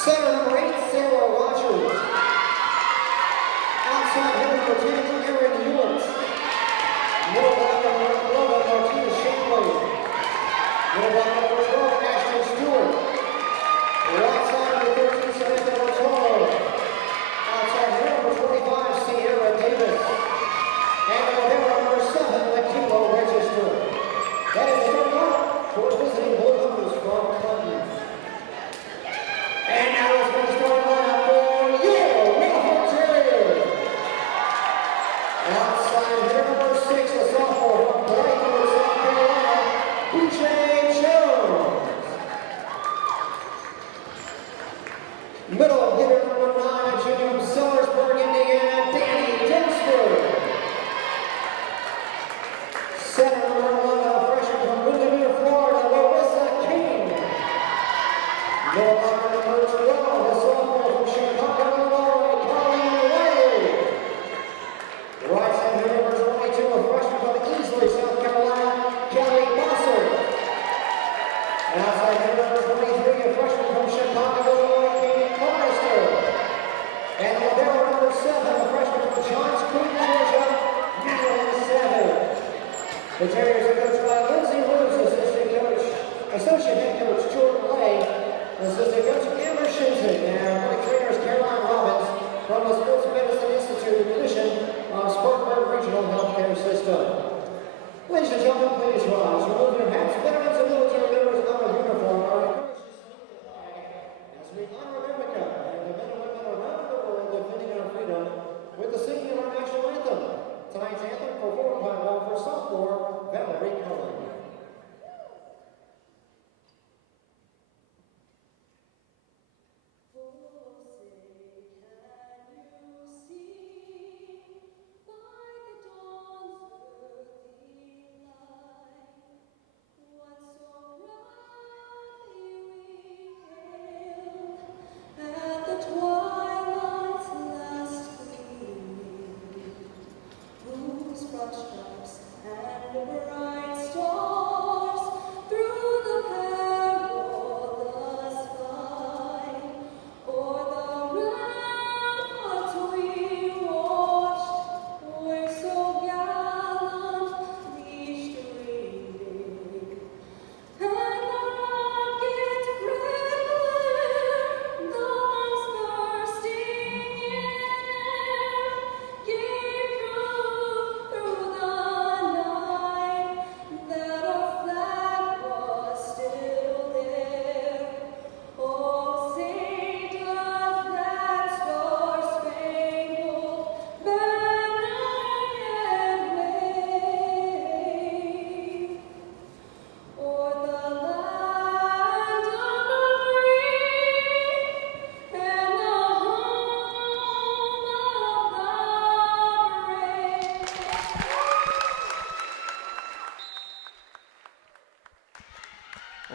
Center number 8, Sarah Rogers. Outside hitter number 10, Aaron Hewlett. Middle blocker number 11, Martina Shapley. Middle blocker number 12, Ashton Stewart. Right side number 13, Samantha Martolo. Outside hitter number 25, Sierra Davis. And number 7, the Kilo Register. That is the starting lineup for visiting Blue Hunters from Clinton. And now it's going to start lineup for Yale Wofford Terriers. Outside hitter number 6, the sophomore from Blackwood, South Carolina, BJ Jones. Middle hitter number 9, a junior from Sellersburg, Indiana, Danny Dempster. Center number 11, a freshman from Windermere, Florida, Larissa King. Middle blocker number 12, a sophomore from Chicago, Illinois, Colleen Riley. Right side hitter number 22, a freshman from Easley, South Carolina, Kelly Bosser. Outside hitter number 23, a freshman from Chicago, Illinois, Katie Forrester. And libero number 7, a freshman from Johns Creek, Georgia, Madeline Savage. The Terriers are coached by Lindsay Rose, associate head coach Jordan Lay, assistant coach Amber Shinson, and athletic trainers Caroline Robbins from the Sports Medicine Institute Division of Spartanburg Regional Healthcare System. Ladies and gentlemen, please rise. Remove your hats. Veterans and military members out of uniform are encouraged to salute the flag as we honor America and the men and women around the world defending our freedom with the singing of our national anthem. Tonight's anthem performed by Wofford sophomore Valerie Cullen.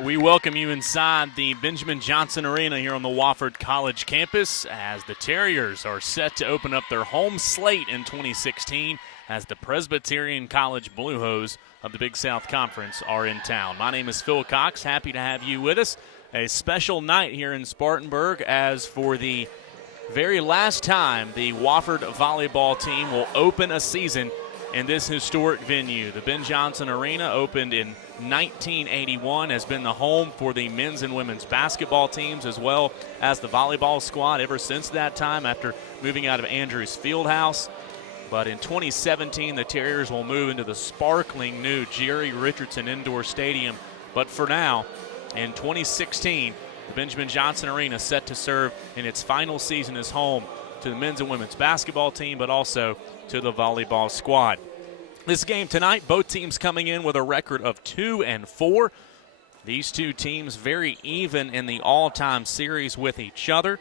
We welcome you inside the Benjamin Johnson Arena here on the Wofford College campus as the Terriers are set to open up their home slate in 2016 as the Presbyterian College Blue Hose of the Big South Conference are in town. My name is Phil Cox. Happy to have you with us. A special night here in Spartanburg as for the very last time the Wofford volleyball team will open a season in this historic venue. The Ben Johnson Arena opened in 1981, has been the home for the men's and women's basketball teams as well as the volleyball squad ever since that time after moving out of Andrews Fieldhouse. But in 2017, the Terriers will move into the sparkling new Jerry Richardson Indoor Stadium. But for now, in 2016, the Benjamin Johnson Arena set to serve in its final season as home to the men's and women's basketball team, but also to the volleyball squad. This game tonight, both teams coming in with a record of 2-4. These two teams very even in the all-time series with each other.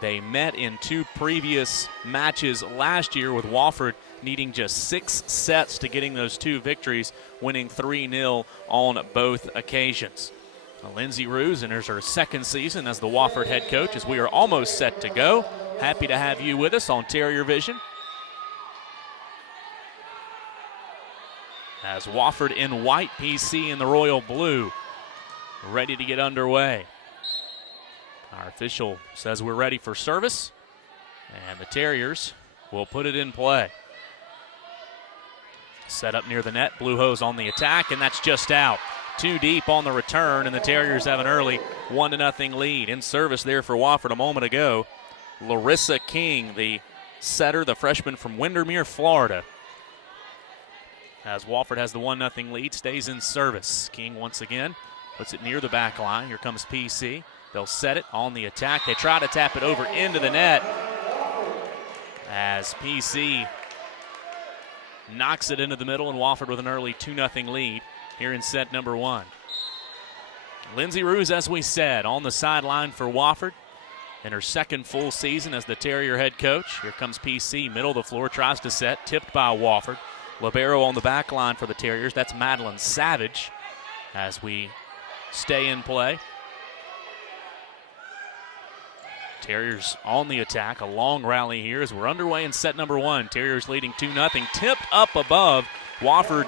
They met in two previous matches last year with Wofford needing just 6 sets to getting those 2 victories, winning 3-0 on both occasions. Lindsay Ruse enters her second season as the Wofford head coach as we are almost set to go. Happy to have you with us on Terrier Vision. As Wofford in white, PC in the royal blue ready to get underway. Our official says we're ready for service, and the Terriers will put it in play. Set up near the net, Blue Hose on the attack, and that's just out. Too deep on the return, and the Terriers have an early 1-0 lead. In service there for Wofford a moment ago, Larissa King, the setter, the freshman from Windermere, Florida. As Wofford has the 1-0 lead, stays in service. King once again puts it near the back line. Here comes PC. They'll set it on the attack. They try to tap it over into the net as PC knocks it into the middle, and Wofford with an early 2-0 lead here in set number 1. Lindsay Ruse, as we said, on the sideline for Wofford in her second full season as the Terrier head coach. Here comes PC, middle of the floor, tries to set, tipped by Wofford. Libero on the back line for the Terriers. That's Madeline Savage as we stay in play. Terriers on the attack. A long rally here as we're underway in set number 1. Terriers leading 2-0. Tipped up above. Wofford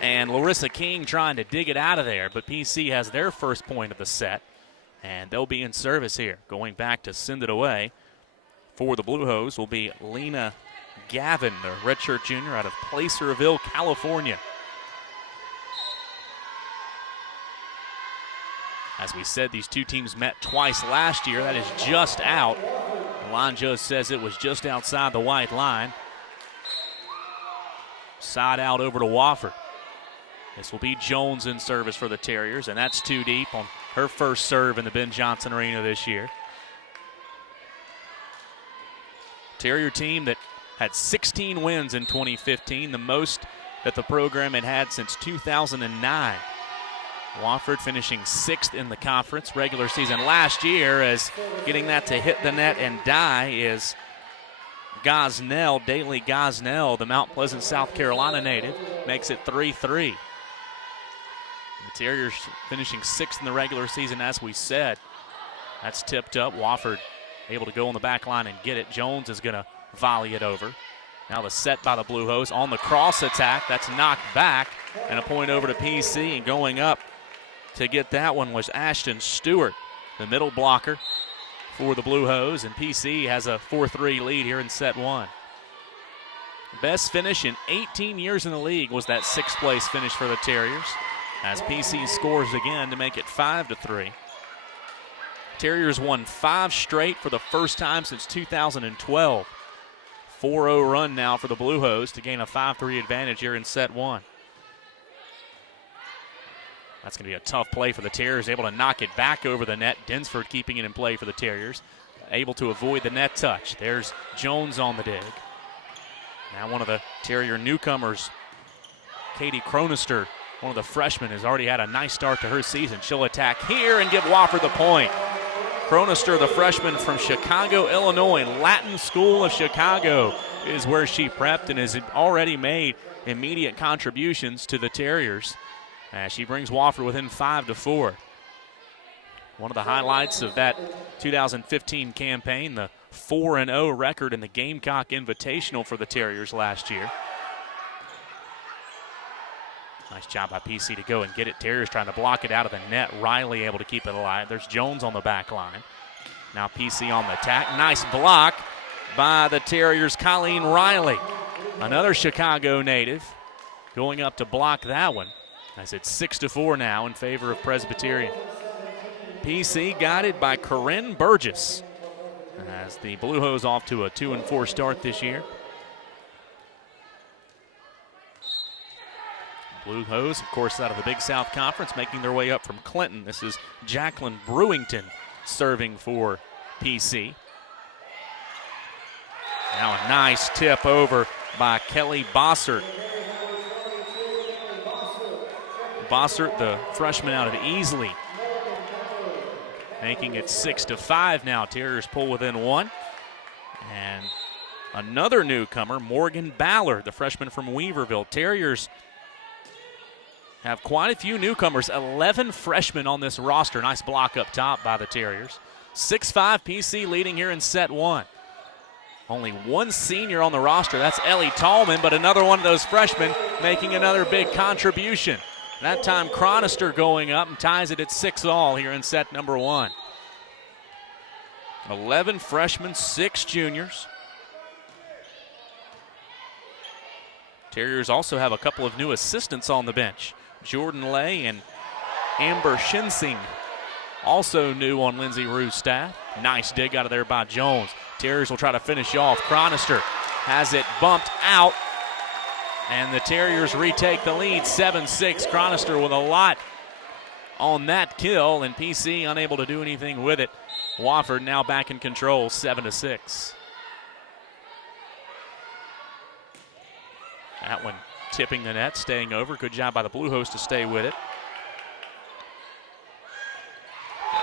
and Larissa King trying to dig it out of there, but PC has their first point of the set, and they'll be in service here. Going back to send it away for the Blue Hose will be Lena Gavin, the redshirt junior out of Placerville, California. As we said, these two teams met twice last year. That is just out. Alonjo says it was just outside the white line. Side out over to Wofford. This will be Jones in service for the Terriers, and that's too deep on her first serve in the Ben Johnson Arena this year. Terrier team that had 16 wins in 2015, the most that the program had had since 2009. Wofford finishing 6th in the conference regular season last year, as getting that to hit the net and die is Gosnell, Daly Gosnell, the Mount Pleasant, South Carolina native, makes it 3-3. The Terriers finishing 6th in the regular season, as we said. That's tipped up. Wofford able to go on the back line and get it. Jones is going to volley it over. Now the set by the Blue Hose on the cross attack. That's knocked back, and a point over to PC, and going up to get that one was Ashton Stewart, the middle blocker for the Blue Hose, and PC has a 4-3 lead here in set 1. Best finish in 18 years in the league was that 6th place finish for the Terriers, as PC scores again to make it 5-3. Terriers won 5 straight for the first time since 2012. 4-0 run now for the Blue Hose to gain a 5-3 advantage here in set 1. That's going to be a tough play for the Terriers, able to knock it back over the net. Dinsford keeping it in play for the Terriers, able to avoid the net touch. There's Jones on the dig. Now one of the Terrier newcomers, Katie Cronister, one of the freshmen, has already had a nice start to her season. She'll attack here and give Wofford the point. Cronister, the freshman from Chicago, Illinois, Latin School of Chicago, is where she prepped and has already made immediate contributions to the Terriers. She brings Wofford within 5-4. One of the highlights of that 2015 campaign, the 4-0 record in the Gamecock Invitational for the Terriers last year. Nice job by PC to go and get it. Terriers trying to block it out of the net. Riley able to keep it alive. There's Jones on the back line. Now PC on the attack. Nice block by the Terriers, Colleen Riley. Another Chicago native going up to block that one. As it's 6-4 now in favor of Presbyterian. PC guided by Corinne Burgess as the Blue Hose off to a 2-4 start this year. Blue Hose, of course, out of the Big South Conference, making their way up from Clinton. This is Jacqueline Brewington serving for PC. Now a nice tip over by Kelly Bossert. Bossert, the freshman out of Easley, making it 6-5 now. Terriers pull within 1. And another newcomer, Morgan Ballard, the freshman from Weaverville. Terriers have quite a few newcomers, 11 freshmen on this roster. Nice block up top by the Terriers. 6-5 PC leading here in set 1. Only one senior on the roster, that's Ellie Tallman, but another one of those freshmen making another big contribution. That time Chronister going up and ties it at 6-all here in set number 1. 11 freshmen, 6 juniors. Terriers also have a couple of new assistants on the bench. Jordan Lay and Amber Shinsing, also new on Lindsey Rue's staff. Nice dig out of there by Jones. Terriers will try to finish off. Chronister has it bumped out, and the Terriers retake the lead, 7-6. Chronister with a lot on that kill, and PC unable to do anything with it. Wofford now back in control, 7-6. That one tipping the net, staying over. Good job by the Blue Host to stay with it.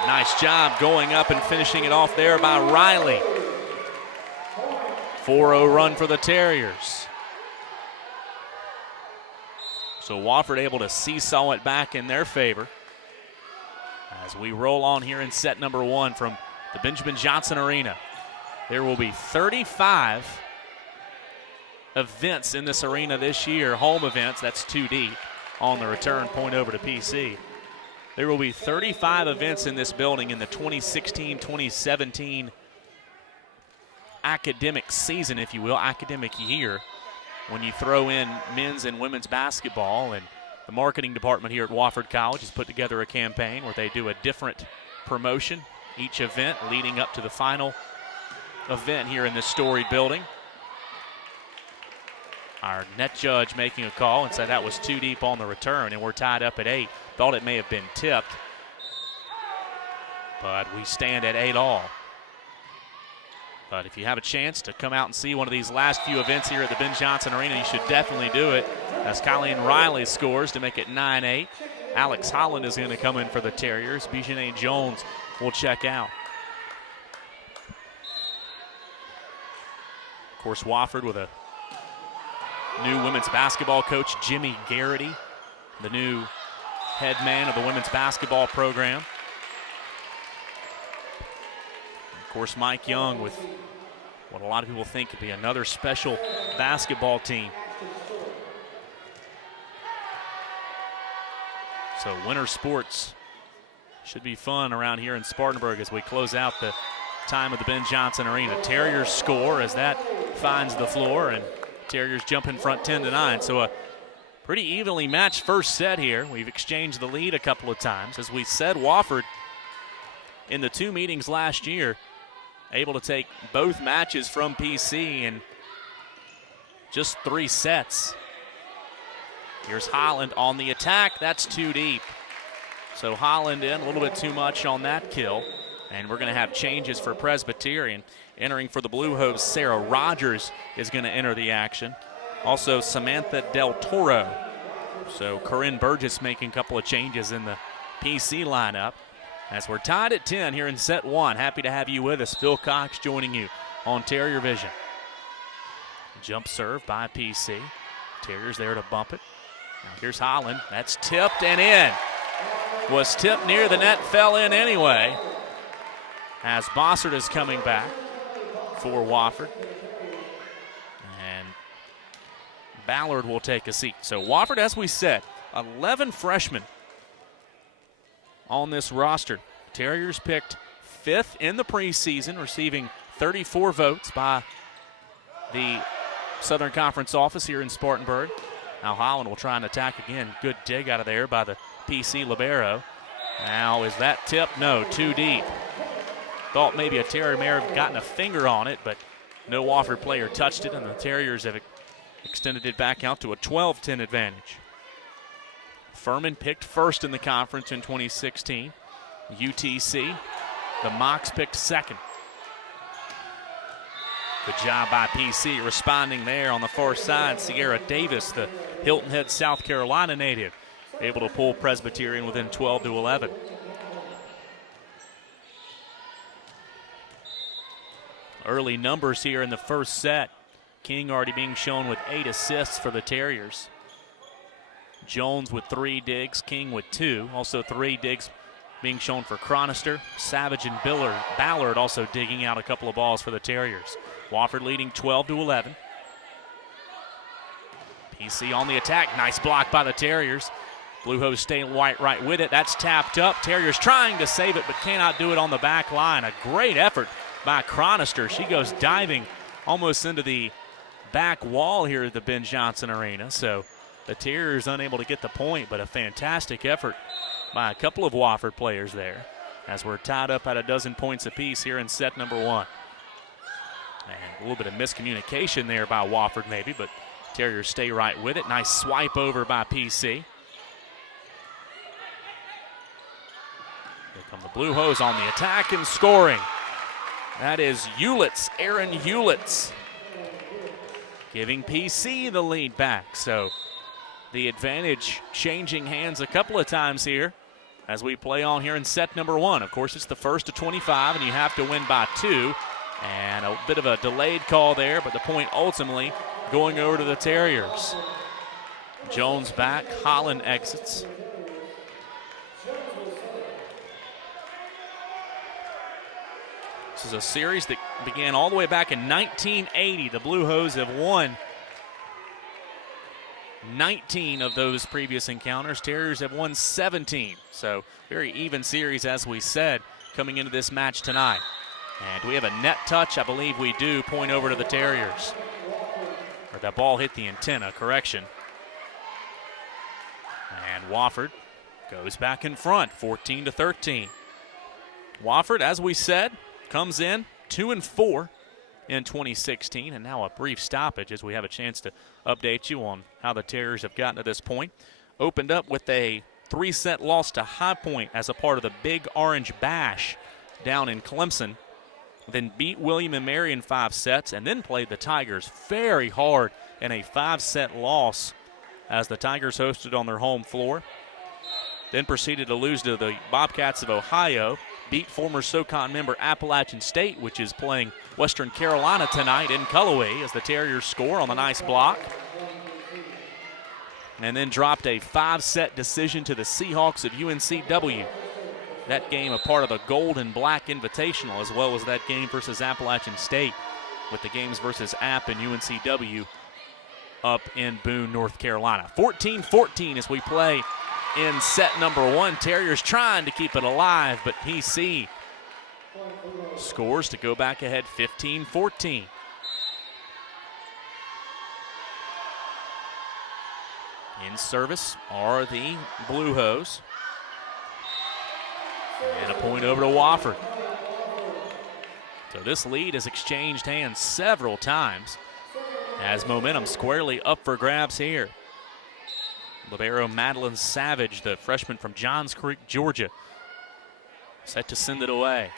Nice job going up and finishing it off there by Riley. 4-0 run for the Terriers. So Wofford able to seesaw it back in their favor as we roll on here in set number 1 from the Benjamin Johnson Arena. There will be 35 events in this arena this year, home events. That's 2 deep on the return point over to PC. There will be 35 events in this building in the 2016-2017 academic season, if you will, academic year, when you throw in men's and women's basketball. And the marketing department here at Wofford College has put together a campaign where they do a different promotion each event leading up to the final event here in this storied building. Our net judge making a call and said that was 2 deep on the return, and we're tied up at 8. Thought it may have been tipped, but we stand at 8-all. But if you have a chance to come out and see one of these last few events here at the Ben Johnson Arena, you should definitely do it, as Colleen Riley scores to make it 9-8. Alex Holland is going to come in for the Terriers. Bijane Jones will check out. Of course, Wofford with a new women's basketball coach, Jimmy Garrity, the new head man of the women's basketball program. Of course, Mike Young with what a lot of people think could be another special basketball team. So winter sports should be fun around here in Spartanburg as we close out the time of the Ben Johnson Arena. Terriers score as that finds the floor, and Terriers jump in front 10-9. So a pretty evenly matched first set here. We've exchanged the lead a couple of times. As we said, Wofford in the 2 meetings last year able to take both matches from PC in just 3 sets. Here's Holland on the attack. That's 2 deep. So Holland in a little bit too much on that kill. And we're going to have changes for Presbyterian. Entering for the Blue Hose, Sarah Rogers is going to enter the action. Also Samantha Del Toro. So Corinne Burgess making a couple of changes in the PC lineup. As we're tied at 10 here in set 1. Happy to have you with us. Phil Cox joining you on Terrier Vision. Jump serve by PC. Terriers there to bump it. Now here's Holland. That's tipped and in. Was tipped near the net, fell in anyway. As Bossert is coming back for Wofford. And Ballard will take a seat. So Wofford, as we said, 11 freshmen on this roster. Terriers picked 5th in the preseason, receiving 34 votes by the Southern Conference office here in Spartanburg. Now Holland will try and attack again. Good dig out of there by the PC libero. Now is that tip? No, 2 deep. Thought maybe a Terrier may have gotten a finger on it, but no Wofford player touched it, and the Terriers have extended it back out to a 12-10 advantage. Furman picked 1st in the conference in 2016. UTC, the Mocs picked 2nd. Good job by PC responding there on the far side. Sierra Davis, the Hilton Head, South Carolina native, able to pull Presbyterian within 12-11. Early numbers here in the first set. King already being shown with 8 assists for the Terriers. Jones with 3 digs, King with 2. Also 3 digs being shown for Chronister. Savage and Ballard also digging out a couple of balls for the Terriers. Wofford leading 12-11. PC on the attack. Nice block by the Terriers. Blue Hose staying right with it. That's tapped up. Terriers trying to save it, but cannot do it on the back line. A great effort by Chronister. She goes diving almost into the back wall here at the Ben Johnson Arena. So the Terriers unable to get the point, but a fantastic effort by a couple of Wofford players there, as we're tied up at a dozen points apiece here in set number 1. And a little bit of miscommunication there by Wofford maybe, but Terriers stay right with it. Nice swipe over by PC. Here come the Blue Hose on the attack and scoring. That is Hewlett's, Aaron Hewlett's, giving PC the lead back. So the advantage changing hands a couple of times here as we play on here in set number 1. Of course, it's the first to 25, and you have to win by 2. And a bit of a delayed call there, but the point ultimately going over to the Terriers. Jones back, Holland exits. This is a series that began all the way back in 1980. The Blue Hose have won 19 of those previous encounters. Terriers have won 17. So very even series, as we said, coming into this match tonight. And do we have a net touch? I believe we do. Point over to the Terriers. Or that ball hit the antenna, correction. And Wofford goes back in front, 14-13. Wofford, as we said, comes in 2-4 in 2016, and now a brief stoppage as we have a chance to update you on how the Terriers have gotten to this point. Opened up with a 3-set loss to High Point as a part of the Big Orange Bash down in Clemson. Then beat William and Mary in 5 sets, and then played the Tigers very hard in a 5-set loss as the Tigers hosted on their home floor. Then proceeded to lose to the Bobcats of Ohio, beat former SoCon member Appalachian State, which is playing Western Carolina tonight in Cullowhee, as the Terriers score on the nice block. And then dropped a 5-set decision to the Seahawks of UNCW. That game a part of the Gold and Black Invitational, as well as that game versus Appalachian State, with the games versus App and UNCW up in Boone, North Carolina. 14-14 as we play in set number 1. Terriers trying to keep it alive, but PC scores to go back ahead 15-14. In service are the Blue Hose. And a point over to Wofford. So this lead has exchanged hands several times as momentum squarely up for grabs here. Libero Madeline Savage, the freshman from Johns Creek, Georgia, set to send it away.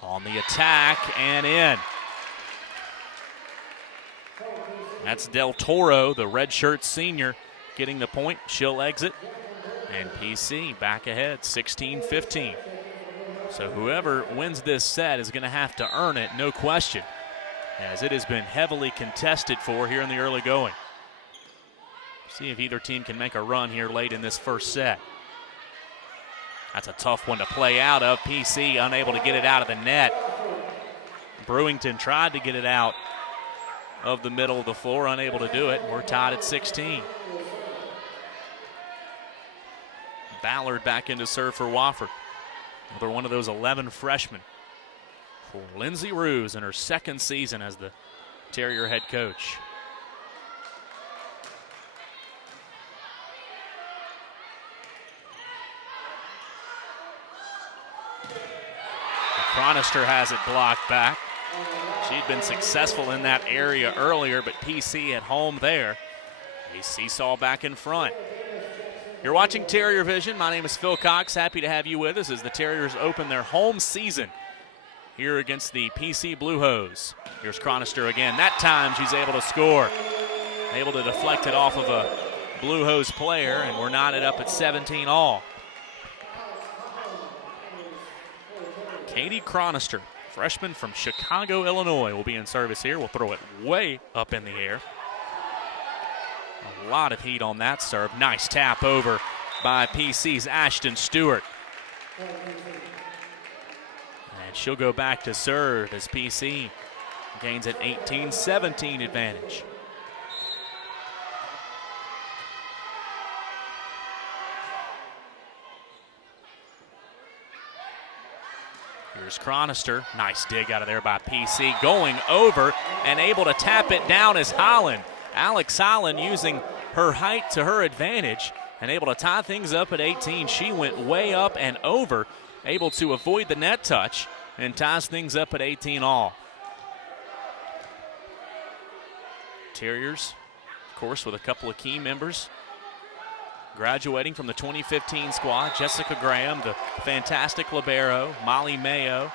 On the attack and in. That's Del Toro, the redshirt senior, getting the point. She'll exit. And PC back ahead, 16-15. So whoever wins this set is going to have to earn it, no question, as it has been heavily contested for here in the early going. See if either team can make a run here late in this first set. That's a tough one to play out of. PC unable to get it out of the net. Brewington tried to get it out of the middle of the floor, unable to do it. We're tied at 16. Ballard back into serve for Wofford. Another one of those 11 freshmen for Lindsay Ruse in her second season as the Terrier head coach. Chronister has it blocked back. She'd been successful in that area earlier, but PC at home there. A seesaw back in front. You're watching Terrier Vision. My name is Phil Cox. Happy to have you with us as the Terriers open their home season here against the PC Blue Hose. Here's Chronister again. That time she's able to score. Able to deflect it off of a Blue Hose player, and we're knotted up at 17 all. Katie Chronister, freshman from Chicago, Illinois, will be in service here. We'll throw it way up in the air. A lot of heat on that serve. Nice tap over by PC's Ashton Stewart. And she'll go back to serve as PC gains an 18-17 advantage. Here's Chronister. Nice dig out of there by PC. Going over and able to tap it down is Holland. Alex Holland using her height to her advantage and able to tie things up at 18. She went way up and over, able to avoid the net touch and ties things up at 18 all. Terriers, of course, with a couple of key members graduating from the 2015 squad. Jessica Graham, the fantastic libero. Molly Mayo,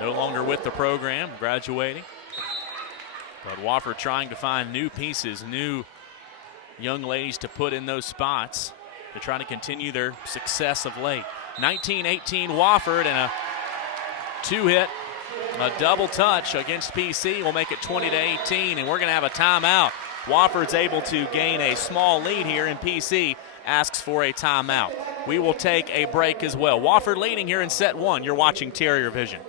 no longer with the program, graduating. But Wofford trying to find new pieces, new young ladies to put in those spots to try to continue their success of late. 19-18 Wofford, and a two-hit, a double touch against PC will make it 20-18, and we're going to have a timeout. Wofford's able to gain a small lead here, and PC asks for a timeout. We will take a break as well. Wofford leading here in set one. You're watching Terrier Vision.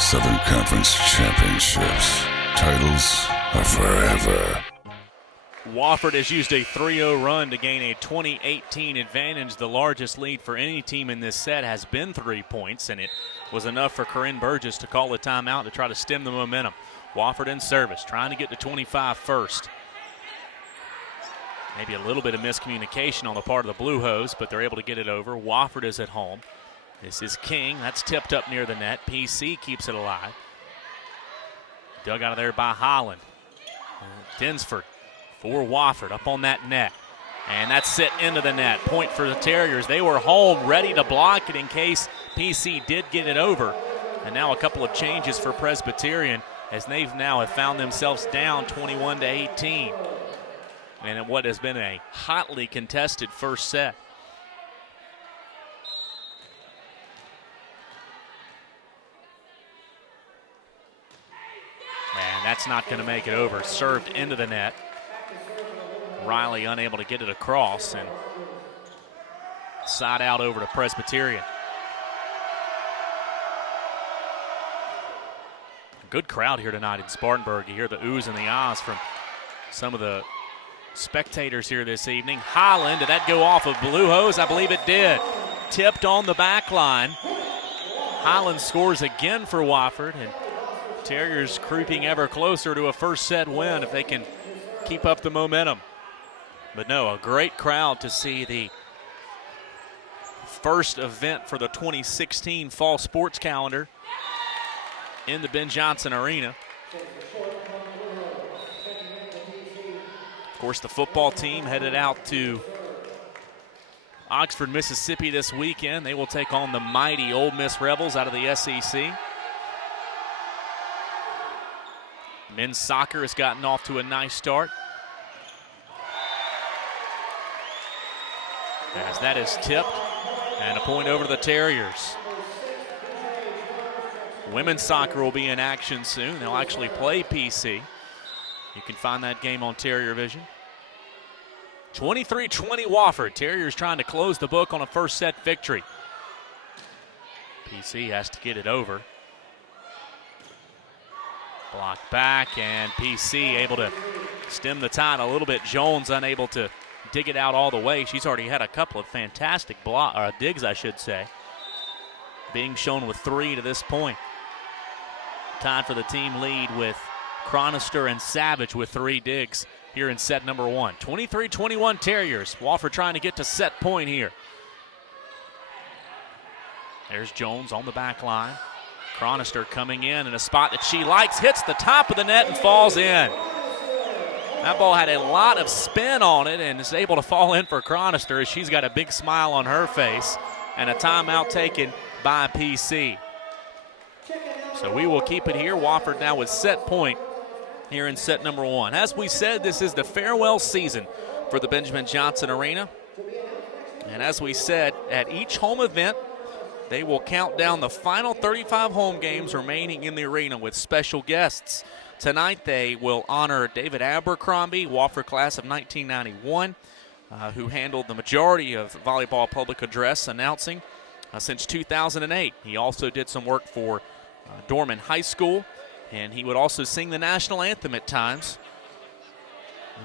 Southern Conference Championships. Titles are forever. Wofford has used a 3-0 run to gain a 20-18 advantage. The largest lead for any team in this set has been 3 points, and it was enough for Corinne Burgess to call a timeout to try to stem the momentum. Wofford in service, trying to get to 25 first. Maybe a little bit of miscommunication on the part of the Blue Hose, but they're able to get it over. Wofford is at home. This is King. That's tipped up near the net. PC keeps it alive. Dug out of there by Holland. Dinsford for Wofford up on that net. And that's sit into the net. Point for the Terriers. They were home ready to block it in case PC did get it over. And now a couple of changes for Presbyterian as they've now have found themselves down 21-18. And in what has been a hotly contested first set. And that's not going to make it over. Served into the net. Riley unable to get it across, and side out over to Presbyterian. Good crowd here tonight in Spartanburg. You hear the oohs and the ahs from some of the spectators here this evening. Holland, did that go off of Blue Hose? I believe it did. Tipped on the back line. Holland scores again for Wofford, and Terriers creeping ever closer to a first set win if they can keep up the momentum. But no, a great crowd to see the first event for the 2016 fall sports calendar in the Ben Johnson Arena. Of course, the football team headed out to Oxford, Mississippi this weekend. They will take on the mighty Ole Miss Rebels out of the SEC. Men's soccer has gotten off to a nice start, as that is tipped, and a point over to the Terriers. Women's soccer will be in action soon. They'll actually play PC. You can find that game on Terrier Vision. 23-20 Wofford. Terriers trying to close the book on a first set victory. PC has to get it over. Blocked back, and PC able to stem the tide a little bit. Jones unable to dig it out all the way. She's already had a couple of fantastic digs, I should say, being shown with 3 to this point. Tied for the team lead with Chronister and Savage with 3 digs here in set number 1. 23-21 Terriers. Wofford trying to get to set point here. There's Jones on the back line. Chronister coming in a spot that she likes, hits the top of the net and falls in. That ball had a lot of spin on it and is able to fall in for Chronister as she's got a big smile on her face, and a timeout taken by PC. So we will keep it here. Wofford now with set point here in set number 1. As we said, this is the farewell season for the Benjamin Johnson Arena. And as we said, at each home event, they will count down the final 35 home games remaining in the arena with special guests. Tonight they will honor David Abercrombie, Wofford class of 1991, who handled the majority of volleyball public address announcing since 2008. He also did some work for Dorman High School, and he would also sing the national anthem at times.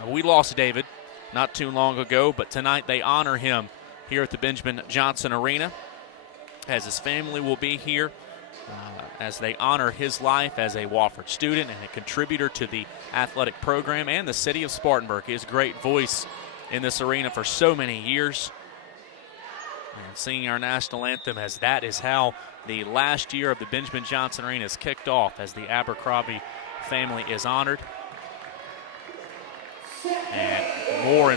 We lost David not too long ago, but tonight they honor him here at the Benjamin Johnson Arena, as his family will be here as they honor his life as a Wofford student and a contributor to the athletic program and the city of Spartanburg. His great voice in this arena for so many years. And singing our national anthem, as that is how the last year of the Benjamin Johnson Arena is kicked off, as the Abercrombie family is honored. And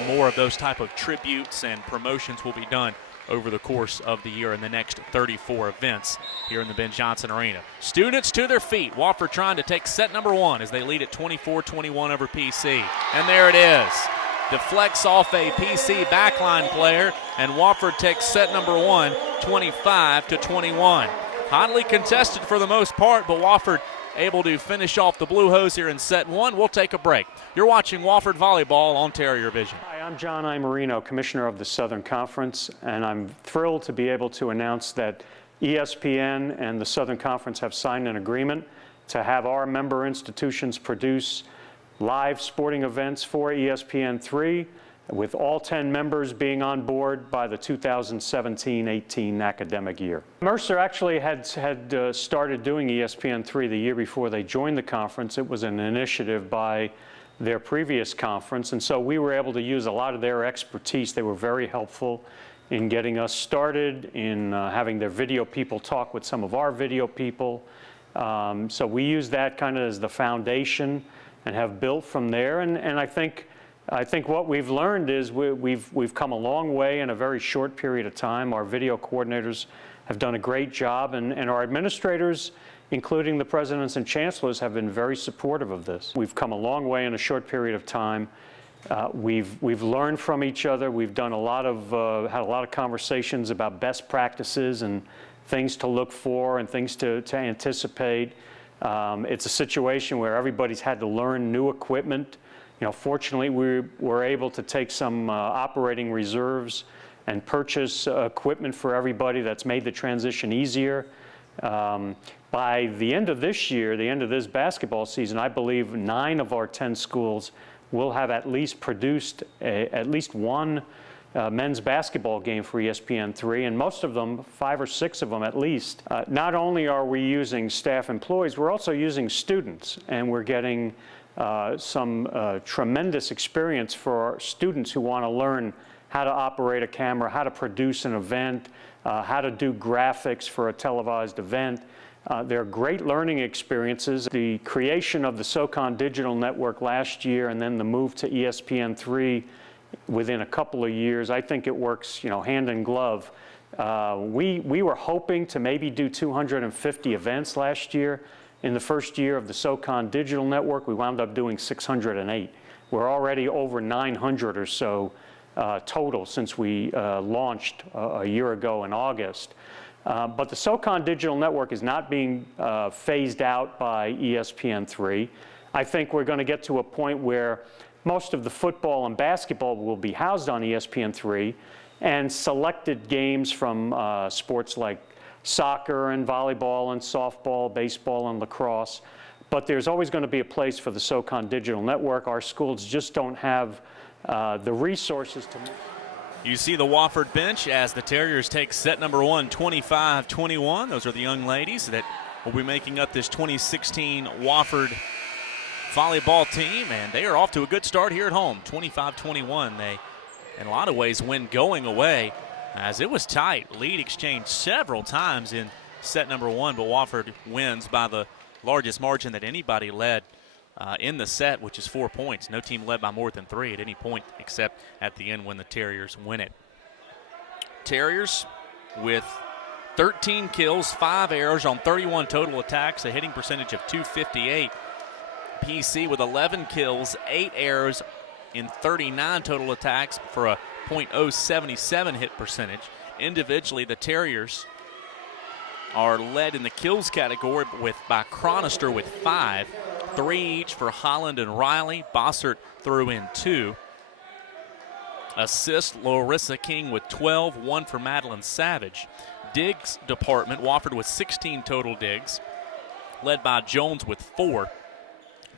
more of those type of tributes and promotions will be done over the course of the year in the next 34 events here in the Ben Johnson Arena. Students to their feet. Wofford trying to take set number 1 as they lead at 24-21 over PC. And there it is. Deflects off a PC backline player, and Wofford takes set number 1, 25-21. Hotly contested for the most part, but Wofford able to finish off the Blue Hose here in set 1. We'll take a break. You're watching Wofford Volleyball on Terrier Vision. Hi, I'm John Imarino, Commissioner of the Southern Conference, and I'm thrilled to be able to announce that ESPN and the Southern Conference have signed an agreement to have our member institutions produce live sporting events for ESPN3, with all 10 members being on board by the 2017-18 academic year. Mercer actually had started doing ESPN3 the year before they joined the conference. It was an initiative by their previous conference, and so we were able to use a lot of their expertise. They were very helpful in getting us started, in having their video people talk with some of our video people. So we use that kind of as the foundation and have built from there. And I think what we've learned is we've come a long way in a very short period of time. Our video coordinators have done a great job, and our administrators, including the presidents and chancellors, have been very supportive of this. We've come a long way in a short period of time. We've learned from each other. We've done had a lot of conversations about best practices and things to look for and things to anticipate. It's a situation where everybody's had to learn new equipment. Fortunately, we were able to take some operating reserves and purchase equipment for everybody that's made the transition easier. By the end of this year, the end of this basketball season, I believe 9 of our 10 schools will have at least produced at least one men's basketball game for ESPN3, and most of them, 5 or 6 of them at least. Not only are we using staff employees, we're also using students, and we're getting some tremendous experience for our students who want to learn how to operate a camera, how to produce an event, how to do graphics for a televised event. They're great learning experiences. The creation of the SoCon Digital Network last year and then the move to ESPN3 within a couple of years, I think it works, hand in glove. We were hoping to maybe do 250 events last year. In the first year of the SoCon Digital Network, we wound up doing 608. We're already over 900 or so total since we launched a year ago in August. But the SoCon Digital Network is not being phased out by ESPN3. I think we're going to get to a point where most of the football and basketball will be housed on ESPN3, and selected games from sports like soccer and volleyball and softball, baseball and lacrosse. But there's always going to be a place for the SoCon Digital Network. Our schools just don't have the resources to. You see the Wofford bench as the Terriers take set number 1, 25-21. Those are the young ladies that will be making up this 2016 Wofford volleyball team, and they are off to a good start here at home, 25-21. They, in a lot of ways, win going away, as it was tight. Lead exchanged several times in set number 1, but Wofford wins by the largest margin that anybody led in the set, which is 4 points. No team led by more than 3 at any point except at the end when the Terriers win it. Terriers with 13 kills, 5 errors on 31 total attacks, a hitting percentage of .258. PC with 11 kills, 8 errors in 39 total attacks for a .077 hit percentage. Individually, the Terriers are led in the kills category by Chronister with 5, 3 each for Holland and Riley. Bossert threw in 2. Assist, Larissa King with 12, 1 for Madeline Savage. Digs department, Wofford with 16 total digs, led by Jones with 4,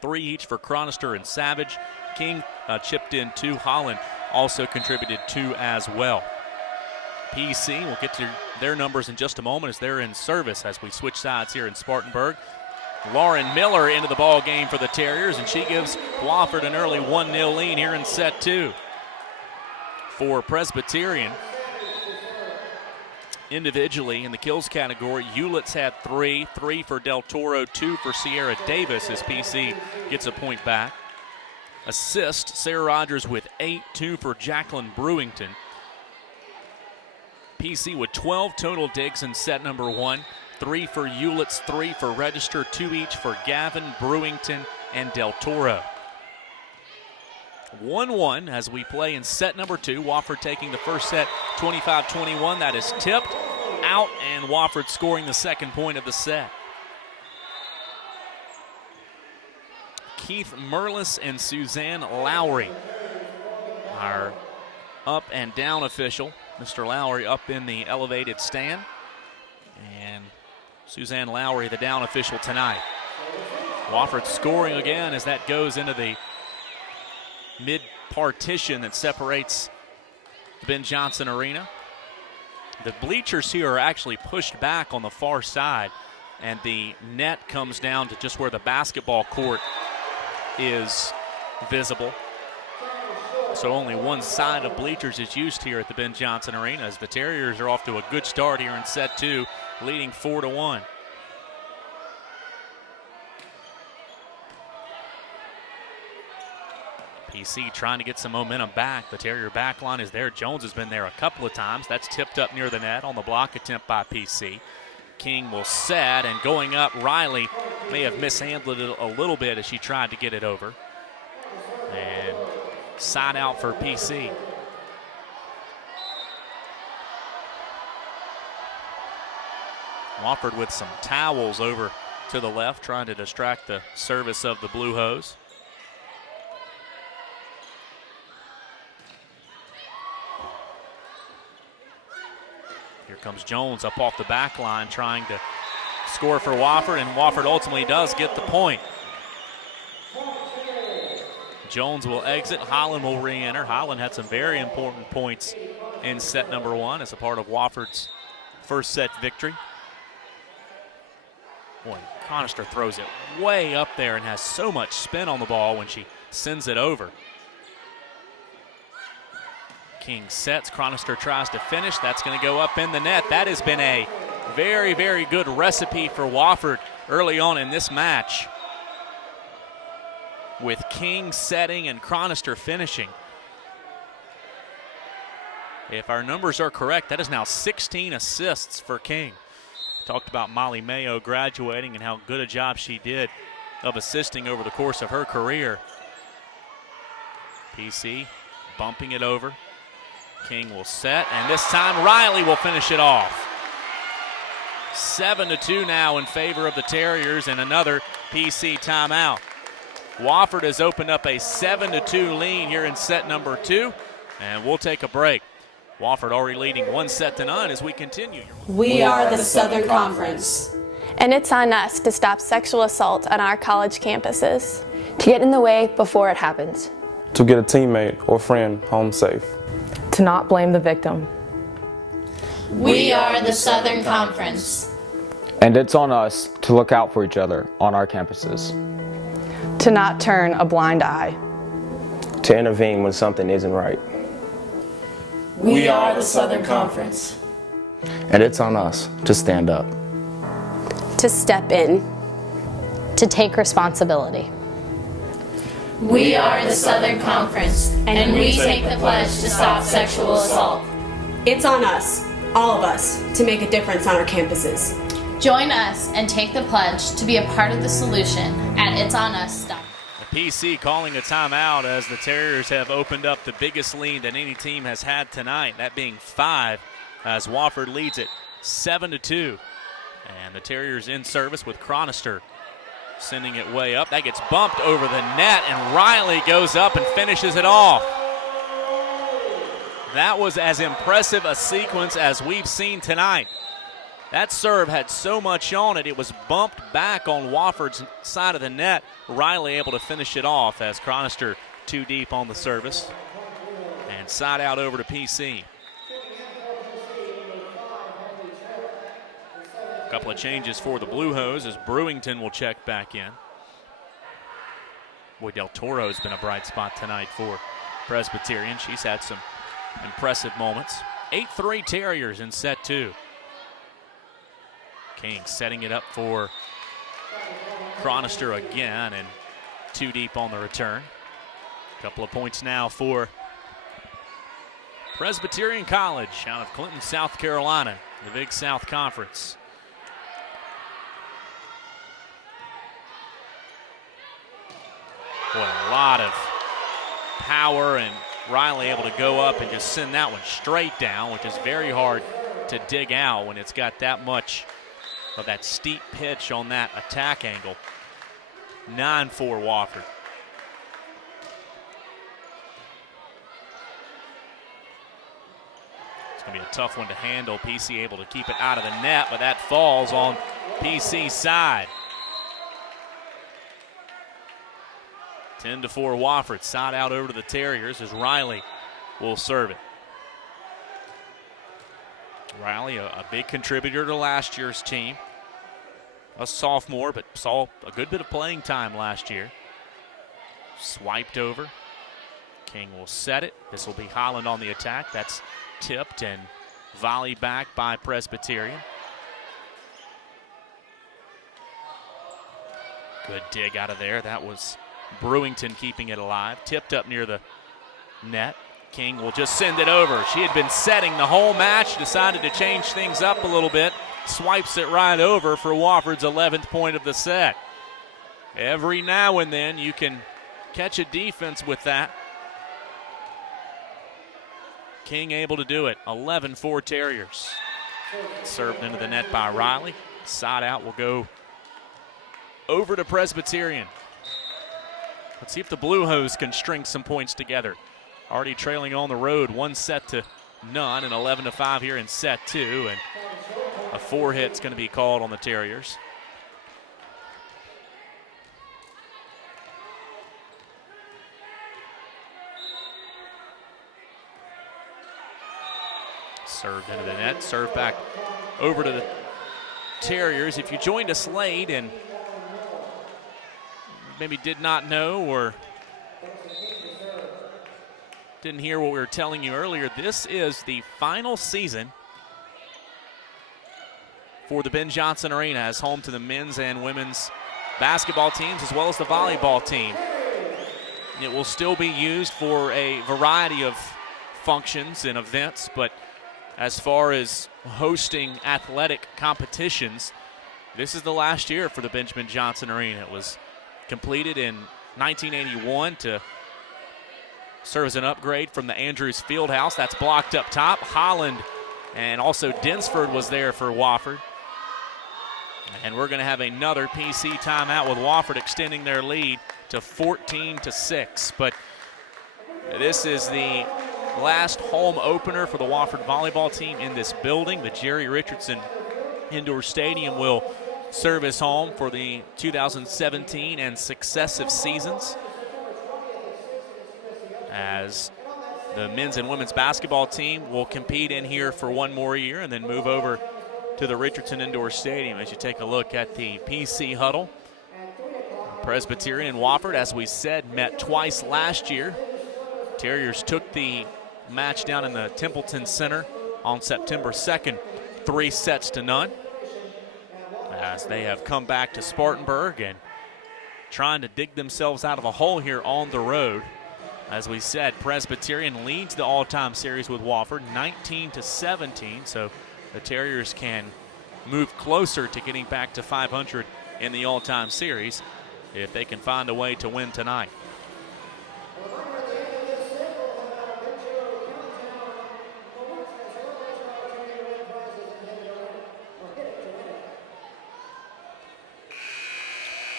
3 each for Chronister and Savage. King chipped in 2. Holland also contributed 2 as well. PC, we'll get to their numbers in just a moment as they're in service as we switch sides here in Spartanburg. Lauren Miller into the ball game for the Terriers, and she gives Wofford an early 1-0 lead here in set 2. For Presbyterian, individually in the kills category, Hewlett's had 3 for Del Toro, 2 for Sierra Davis as PC gets a point back. Assist, Sarah Rogers with 8, 2 for Jacqueline Brewington. PC with 12 total digs in set number 1, 3 for Hewlett's, 3 for Register, 2 each for Gavin, Brewington, and Del Toro. 1-1 as we play in set number 2. Wofford taking the first set 25-21. That is tipped out, and Wofford scoring the second point of the set. Keith Merlis and Suzanne Lowry, our up and down official. Mr. Lowry up in the elevated stand, and Suzanne Lowry the down official tonight. Wofford scoring again as that goes into the mid-partition that separates the Ben Johnson Arena. The bleachers here are actually pushed back on the far side, and the net comes down to just where the basketball court is visible. So only one side of bleachers is used here at the Ben Johnson Arena as the Terriers are off to a good start here in set 2, leading 4-1. PC trying to get some momentum back. The Terrier back line is there. Jones has been there a couple of times. That's tipped up near the net on the block attempt by PC. King will set, and going up, Riley may have mishandled it a little bit as she tried to get it over. And side out for PC. Wofford with some towels over to the left, trying to distract the service of the Blue Hose. Here comes Jones up off the back line trying to score for Wofford, and Wofford ultimately does get the point. Jones will exit. Holland will re-enter. Holland had some very important points in set number 1 as a part of Wofford's first set victory. Boy, Chronister throws it way up there and has so much spin on the ball when she sends it over. King sets. Chronister tries to finish. That's going to go up in the net. That has been a very, very good recipe for Wofford early on in this match, with King setting and Chronister finishing. If our numbers are correct, that is now 16 assists for King. Talked about Molly Mayo graduating and how good a job she did of assisting over the course of her career. PC bumping it over. King will set, and this time Riley will finish it off. 7-2 now in favor of the Terriers, and another PC timeout. Wofford has opened up a 7-2 lead here in set number 2, and we'll take a break. Wofford already leading 1-0 as we continue. We are the Southern Conference. And it's on us to stop sexual assault on our college campuses. To get in the way before it happens. To get a teammate or friend home safe. To not blame the victim. We are the Southern Conference. And it's on us to look out for each other on our campuses. To not turn a blind eye. To intervene when something isn't right. We are the Southern Conference. And it's on us to stand up. To step in. To take responsibility. We are the Southern Conference, and we take the pledge to stop sexual assault. It's on us, all of us, to make a difference on our campuses. Join us and take the pledge to be a part of the solution at It's On Us. The PC calling a timeout as the Terriers have opened up the biggest lead that any team has had tonight, that being 5, as Wofford leads it 7-2. And the Terriers in service with Chronister sending it way up. That gets bumped over the net, and Riley goes up and finishes it off. That was as impressive a sequence as we've seen tonight. That serve had so much on it, it was bumped back on Wofford's side of the net. Riley able to finish it off as Chronister too deep on the service. And side out over to PC. A couple of changes for the Blue Hose as Brewington will check back in. Boy, Del Toro has been a bright spot tonight for Presbyterian. She's had some impressive moments. 8-3 Terriers in set 2. King setting it up for Chronister again, and too deep on the return. A couple of points now for Presbyterian College out of Clinton, South Carolina, the Big South Conference. Boy, a lot of power, and Riley able to go up and just send that one straight down, which is very hard to dig out when it's got that much of that steep pitch on that attack angle. 9-4 Wofford. It's going to be a tough one to handle. PC able to keep it out of the net, but that falls on PC's side. 10-4 Wofford. Side out over to the Terriers as Riley will serve it. Riley, a big contributor to last year's team. A sophomore, but saw a good bit of playing time last year. Swiped over. King will set it. This will be Holland on the attack. That's tipped and volleyed back by Presbyterian. Good dig out of there. That was Brewington keeping it alive. Tipped up near the net. King will just send it over. She had been setting the whole match, decided to change things up a little bit. Swipes it right over for Wofford's 11th point of the set. Every now and then you can catch a defense with that. King able to do it. 11-4 Terriers. Served into the net by Riley. Side out will go over to Presbyterian. Let's see if the Blue Hose can string some points together. Already trailing on the road, 1-0 and 11-5 here in set 2. And a 4-hit's going to be called on the Terriers. Served into the net, served back over to the Terriers. If you joined us late and maybe did not know or didn't hear what we were telling you earlier, this is the final season for the Ben Johnson Arena as home to the men's and women's basketball teams as well as the volleyball team. It will still be used for a variety of functions and events, but as far as hosting athletic competitions, this is the last year for the Benjamin Johnson Arena. It was completed in 1981 to serve as an upgrade from the Andrews Fieldhouse. That's blocked up top. Holland and also Dinsford was there for Wofford. And we're going to have another PC timeout with Wofford extending their lead to 14-6. But this is the last home opener for the Wofford volleyball team in this building. The Jerry Richardson Indoor Stadium will serve as home for the 2017 and successive seasons, as the men's and women's basketball team will compete in here for one more year and then move over to the Richardson Indoor Stadium. As you take a look at the PC huddle, Presbyterian and Wofford, as we said, met twice last year. Terriers took the match down in the Templeton Center on September 2nd, 3-0. as they have come back to Spartanburg and trying to dig themselves out of a hole here on the road. As we said, Presbyterian leads the all-time series with Wofford 19-17, so the Terriers can move closer to getting back to 500 in the all-time series if they can find a way to win tonight.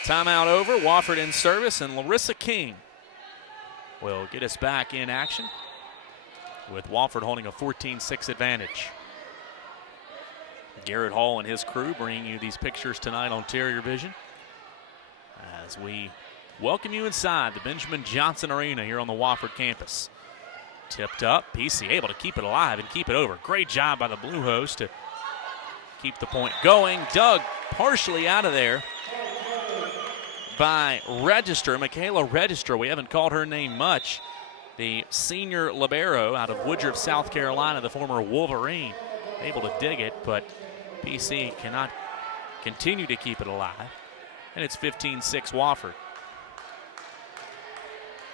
Timeout over. Wofford in service, and Larissa King will get us back in action with Wofford holding a 14-6 advantage. Garrett Hall and his crew bringing you these pictures tonight on Terrier Vision as we welcome you inside the Benjamin Johnson Arena here on the Wofford campus. Tipped up, PC able to keep it alive and keep it over. Great job by the Blue Hose to keep the point going. Dug partially out of there by Register, Michaela Register. We haven't called her name much. The senior libero out of Woodruff, South Carolina, the former Wolverine. Able to dig it, but PC cannot continue to keep it alive. And it's 15-6 Wofford.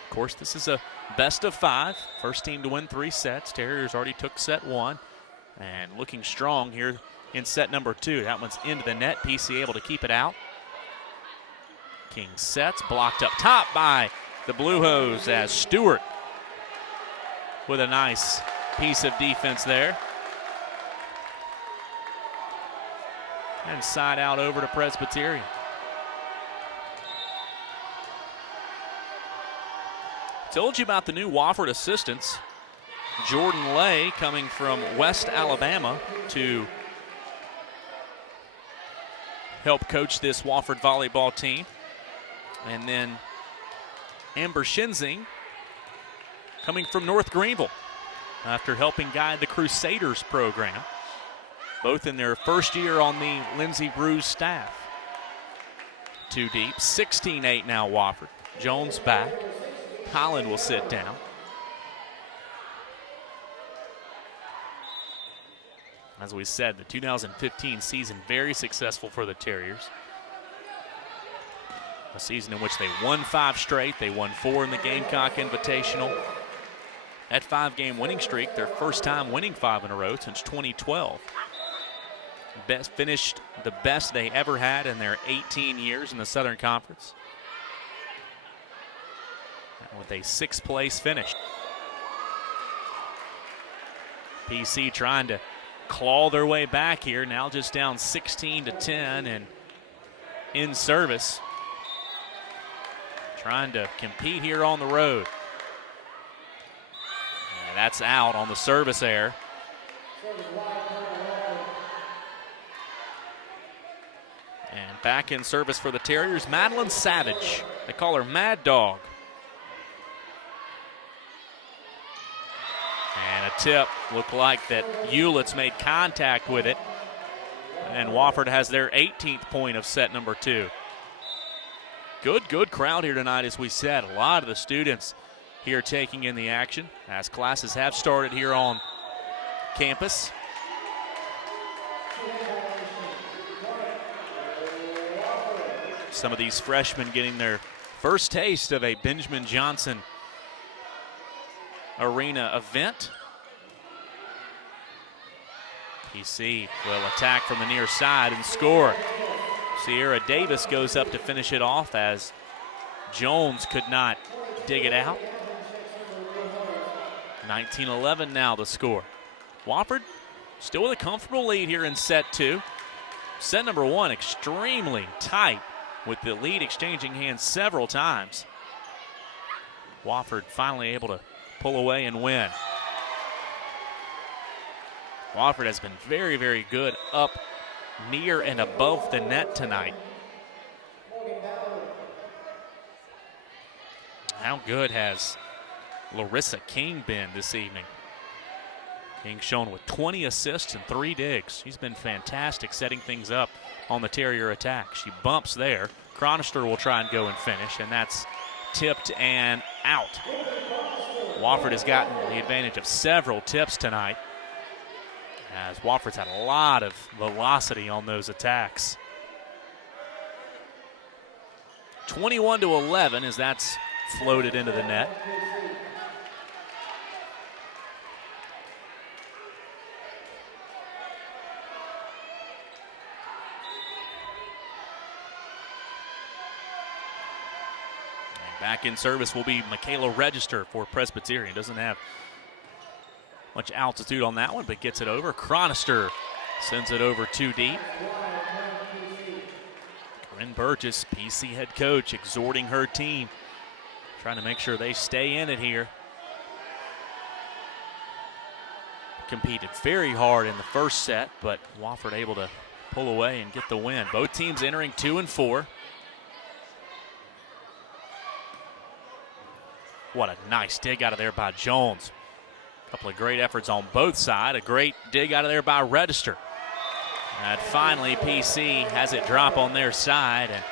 Of course, this is a best of 5. First team to win 3 sets. Terriers already took set 1. And looking strong here in set number 2. That one's into the net. PC able to keep it out. King sets, blocked up top by the Blue Hose as Stewart with a nice piece of defense there. And side out over to Presbyterian. Told you about the new Wofford assistants. Jordan Lay coming from West Alabama to help coach this Wofford volleyball team. And then Amber Shinzing coming from North Greenville after helping guide the Crusaders program, both in their first year on the Lindsey Bruce staff. 2 deep, 16-8 now Wofford. Jones back. Holland will sit down. As we said, the 2015 season very successful for the Terriers. A season in which they won 5 straight. They won 4 in the Gamecock Invitational. That 5-game winning streak, their first time winning 5 in a row since 2012. Finished the best they ever had in their 18 years in the Southern Conference. And with a 6th place finish. PC trying to claw their way back here. Now just down 16-10 and in service. Trying to compete here on the road. And that's out on the service error. And back in service for the Terriers, Madeline Savage. They call her Mad Dog. And a tip. Looked like that Hewlett's made contact with it. And Wofford has their 18th point of set number 2. Good crowd here tonight, as we said. A lot of the students here taking in the action as classes have started here on campus. Some of these freshmen getting their first taste of a Benjamin Johnson Arena event. PC will attack from the near side and score. Sierra Davis goes up to finish it off as Jones could not dig it out. 19-11 now the score. Wofford still with a comfortable lead here in set 2. Set number 1 extremely tight with the lead exchanging hands several times. Wofford finally able to pull away and win. Wofford has been very, very good up near and above the net tonight. How good has Larissa King been this evening? King shown with 20 assists and 3 digs. She's been fantastic setting things up on the Terrier attack. She bumps there. Chronister will try and go and finish, and that's tipped and out. Wofford has gotten the advantage of several tips tonight, as Wofford's had a lot of velocity on those attacks. 21-11 as that's floated into the net. Back in service will be Michaela Register for Presbyterian. Doesn't have much altitude on that one, but gets it over. Chronister sends it over too deep. Corinne Burgess, PC head coach, exhorting her team, trying to make sure they stay in it here. Competed very hard in the first set, but Wofford able to pull away and get the win. Both teams entering 2 and 4. What a nice dig out of there by Jones. A couple of great efforts on both sides. A great dig out of there by Register. And finally, PC has it drop on their side, and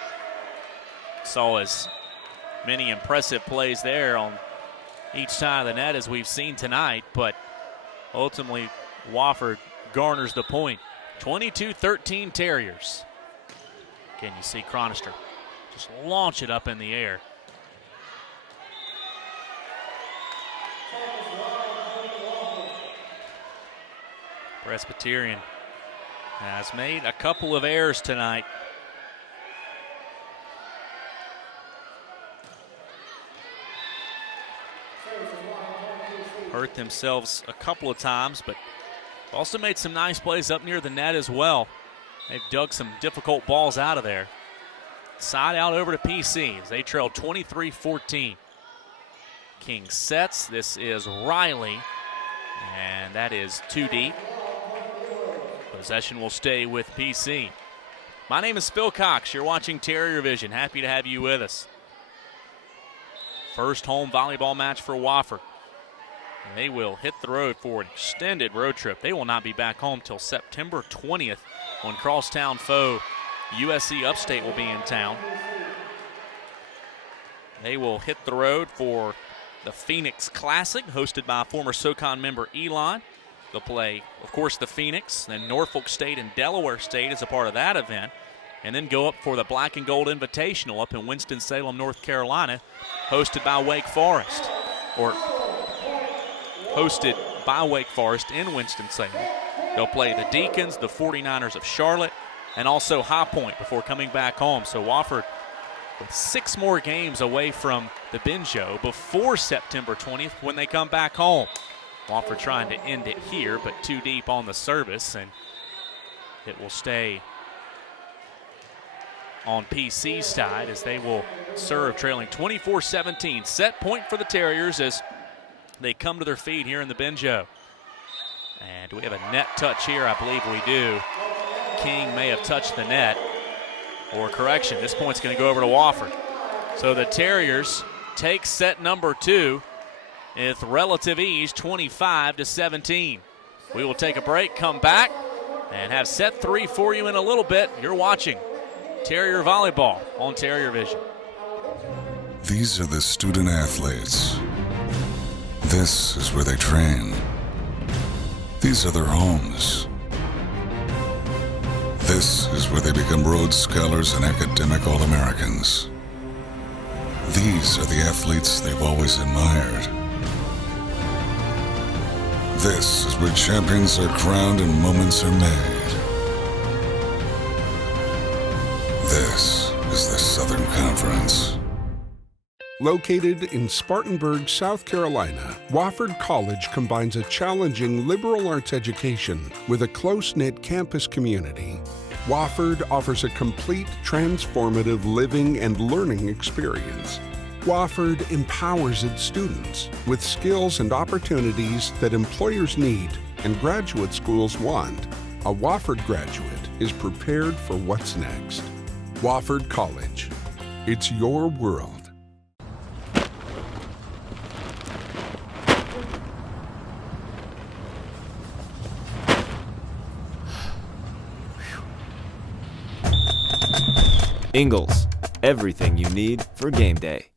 saw as many impressive plays there on each side of the net as we've seen tonight, but ultimately Wofford garners the point. 22-13 Terriers. Can you see Chronister just launch it up in the air? Presbyterian has made a couple of errors tonight. Hurt themselves a couple of times, but also made some nice plays up near the net as well. They've dug some difficult balls out of there. Side out over to PC as they trail 23-14. King sets. This is Riley, and that is too deep. Possession will stay with PC. My name is Phil Cox. You're watching Terrier Vision. Happy to have you with us. First home volleyball match for Wofford. And they will hit the road for an extended road trip. They will not be back home till September 20th when crosstown foe USC Upstate will be in town. They will hit the road for the Phoenix Classic, hosted by former SoCon member Elon. They'll play, of course, the Phoenix, then Norfolk State and Delaware State as a part of that event, and then go up for the Black and Gold Invitational up in Winston-Salem, North Carolina, hosted by Wake Forest, or hosted by Wake Forest in Winston-Salem. They'll play the Deacons, the 49ers of Charlotte, and also High Point before coming back home. So Wofford with 6 more games away from the Benjo before September 20th when they come back home. Wofford trying to end it here, but too deep on the service, and it will stay on PC's side as they will serve trailing 24-17. Set point for the Terriers as they come to their feet here in the Benjo. And we have a net touch here, I believe we do. King may have touched the net, or correction, this point's going to go over to Wofford. So the Terriers take set number 2 with relative ease, 25-17. We will take a break, come back, and have set 3 for you in a little bit. You're watching Terrier Volleyball on Terrier Vision. These are the student athletes. This is where they train. These are their homes. This is where they become Rhodes Scholars and academic All-Americans. These are the athletes they've always admired. This is where champions are crowned and moments are made. This is the Southern Conference. Located in Spartanburg, South Carolina, Wofford College combines a challenging liberal arts education with a close-knit campus community. Wofford offers a complete, transformative living and learning experience. Wofford empowers its students with skills and opportunities that employers need and graduate schools want. A Wofford graduate is prepared for what's next. Wofford College. It's your world. Ingles, everything you need for game day.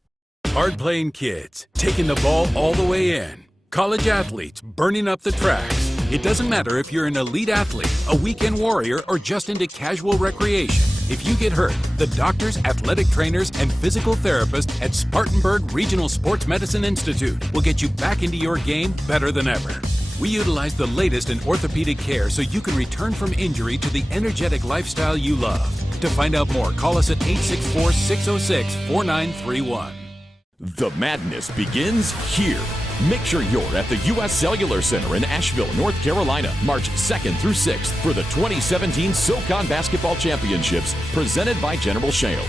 Hard-playing kids, taking the ball all the way in. College athletes burning up the tracks. It doesn't matter if you're an elite athlete, a weekend warrior, or just into casual recreation. If you get hurt, the doctors, athletic trainers, and physical therapists at Spartanburg Regional Sports Medicine Institute will get you back into your game better than ever. We utilize the latest in orthopedic care so you can return from injury to the energetic lifestyle you love. To find out more, call us at 864-606-4931. The madness begins here. Make sure you're at the U.S. Cellular Center in Asheville, North Carolina, March 2nd through 6th for the 2017 SoCon Basketball Championships presented by General Shale.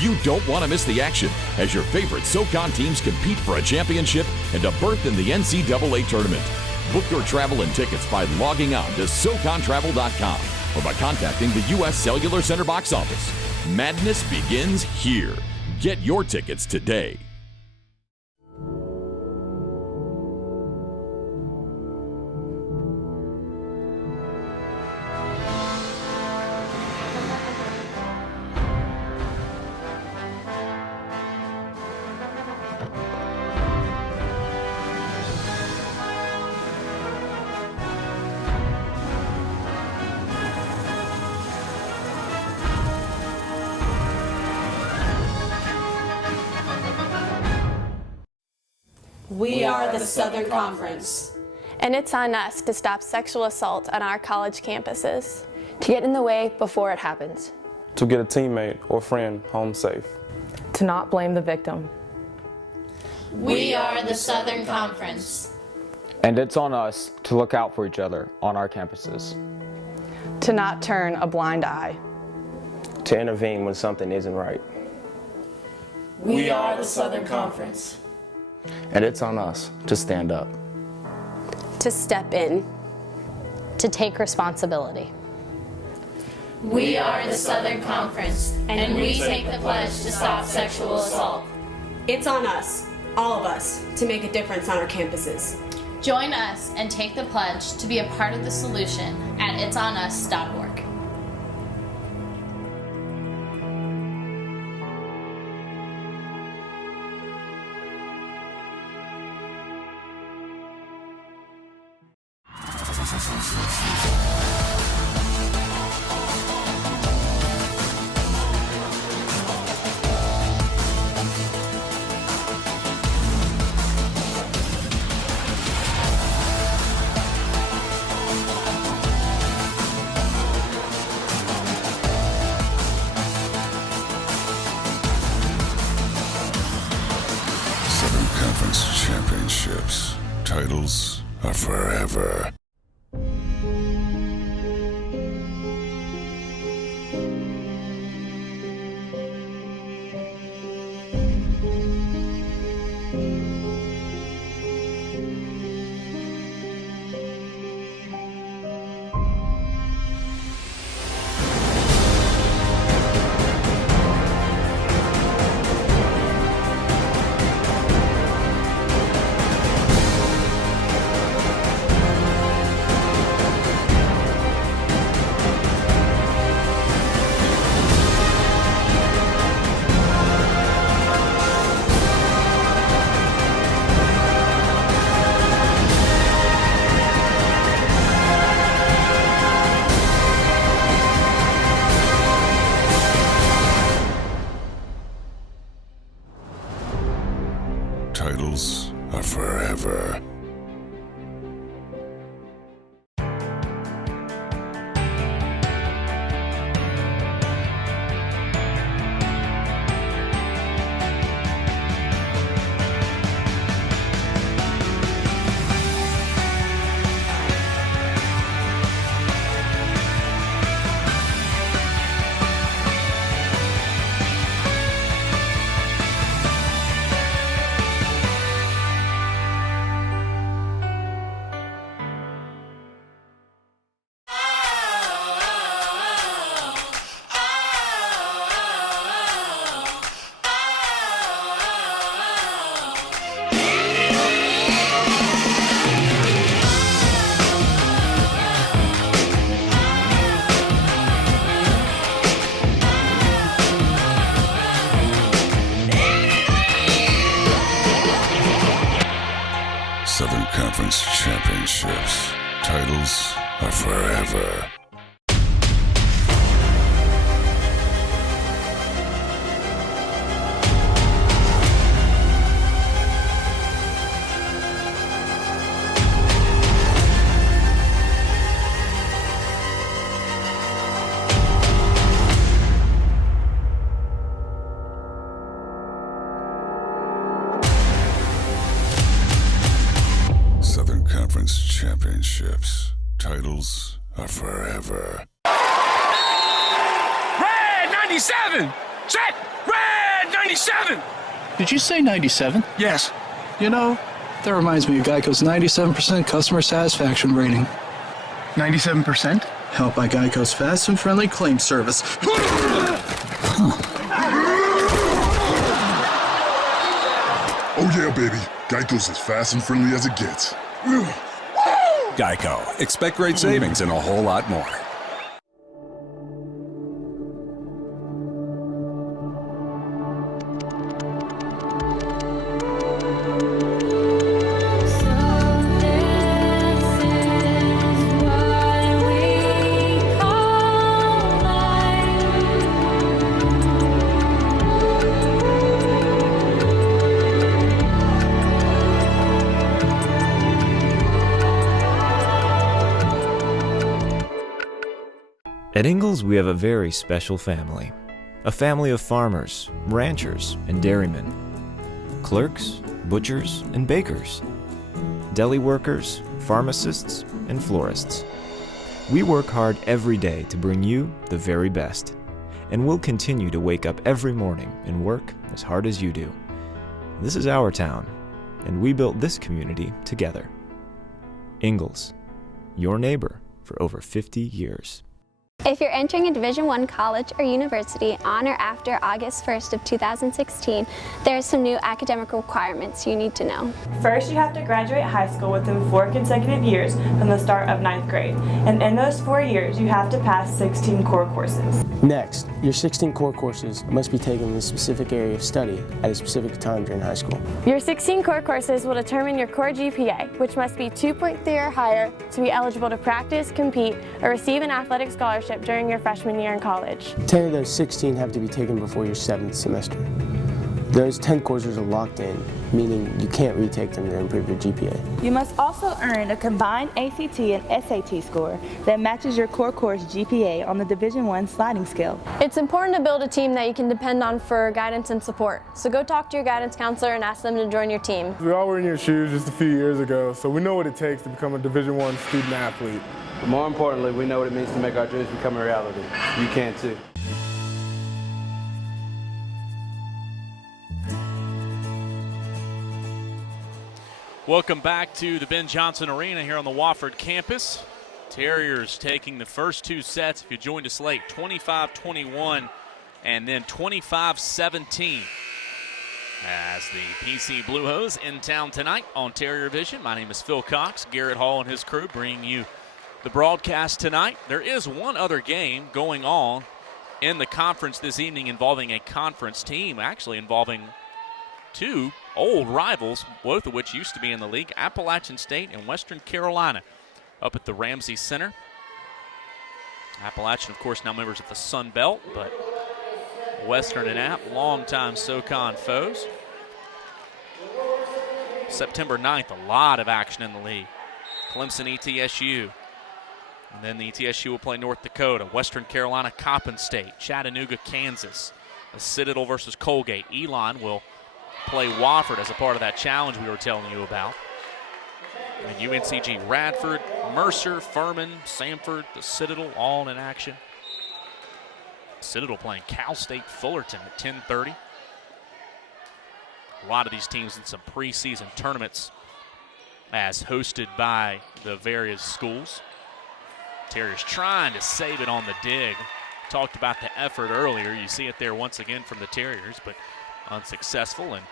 You don't want to miss the action as your favorite SoCon teams compete for a championship and a berth in the NCAA tournament. Book your travel and tickets by logging on to SoConTravel.com or by contacting the U.S. Cellular Center box office. Madness begins here. Get your tickets today. We are the Southern Conference. And it's on us to stop sexual assault on our college campuses. To get in the way before it happens. To get a teammate or friend home safe. To not blame the victim. We are the Southern Conference. And it's on us to look out for each other on our campuses. To not turn a blind eye. To intervene when something isn't right. We are the Southern Conference. And it's on us to stand up. To step in. To take responsibility. We are the Southern Conference, and we take the pledge to stop sexual assault. It's on us, all of us, to make a difference on our campuses. Join us and take the pledge to be a part of the solution at itsonus.org. Southern Conference Championships. Titles are forever. Titles are forever. Southern Conference Championships. Titles are forever. Conference championships. Titles are forever. Red 97! Set! Red 97! Did you say 97? Yes. You know, that reminds me of Geico's 97% customer satisfaction rating. 97%? Helped by Geico's fast and friendly claim service. Oh yeah, baby. Geico's as fast and friendly as it gets. Geico. Expect great savings and a whole lot more. At Ingalls, we have a very special family. A family of farmers, ranchers, and dairymen. Clerks, butchers, and bakers. Deli workers, pharmacists, and florists. We work hard every day to bring you the very best. And we'll continue to wake up every morning and work as hard as you do. This is our town, and we built this community together. Ingalls, your neighbor for over 50 years. If you're entering a Division I college or university on or after August 1st of 2016, there are some new academic requirements you need to know. First, you have to graduate high school within 4 consecutive years from the start of 9th grade. And in those 4 years, you have to pass 16 core courses. Next, your 16 core courses must be taken in a specific area of study at a specific time during high school. Your 16 core courses will determine your core GPA, which must be 2.3 or higher to be eligible to practice, compete, or receive an athletic scholarship during your freshman year in college. 10 of those 16 have to be taken before your 7th semester. Those 10 courses are locked in, meaning you can't retake them to improve your GPA. You must also earn a combined ACT and SAT score that matches your core course GPA on the Division I sliding scale. It's important to build a team that you can depend on for guidance and support. So go talk to your guidance counselor and ask them to join your team. We all were in your shoes just a few years ago, so we know what it takes to become a Division I student athlete. But more importantly, we know what it means to make our dreams become a reality. You can too. Welcome back to the Ben Johnson Arena here on the Wofford campus. Terriers taking the first 2 sets, if you joined us late, 25-21 and then 25-17. As the PC Blue Hose in town tonight on Terrier Vision. My name is Phil Cox. Garrett Hall and his crew bringing you the broadcast tonight. There is one other game going on in the conference this evening involving a conference team, actually involving 2 old rivals, both of which used to be in the league, Appalachian State and Western Carolina, up at the Ramsey Center. Appalachian, of course, now members of the Sun Belt, but Western and App, longtime SoCon foes. September 9th, a lot of action in the league. Clemson, ETSU. And then the ETSU will play North Dakota, Western Carolina, Coppin State, Chattanooga, Kansas. The Citadel versus Colgate. Elon will play Wofford as a part of that challenge we were telling you about. And UNCG, Radford, Mercer, Furman, Samford, the Citadel, all in action. Citadel playing Cal State Fullerton at 10:30. A lot of these teams in some preseason tournaments as hosted by the various schools. Terriers trying to save it on the dig. Talked about the effort earlier. You see it there once again from the Terriers, but unsuccessful. And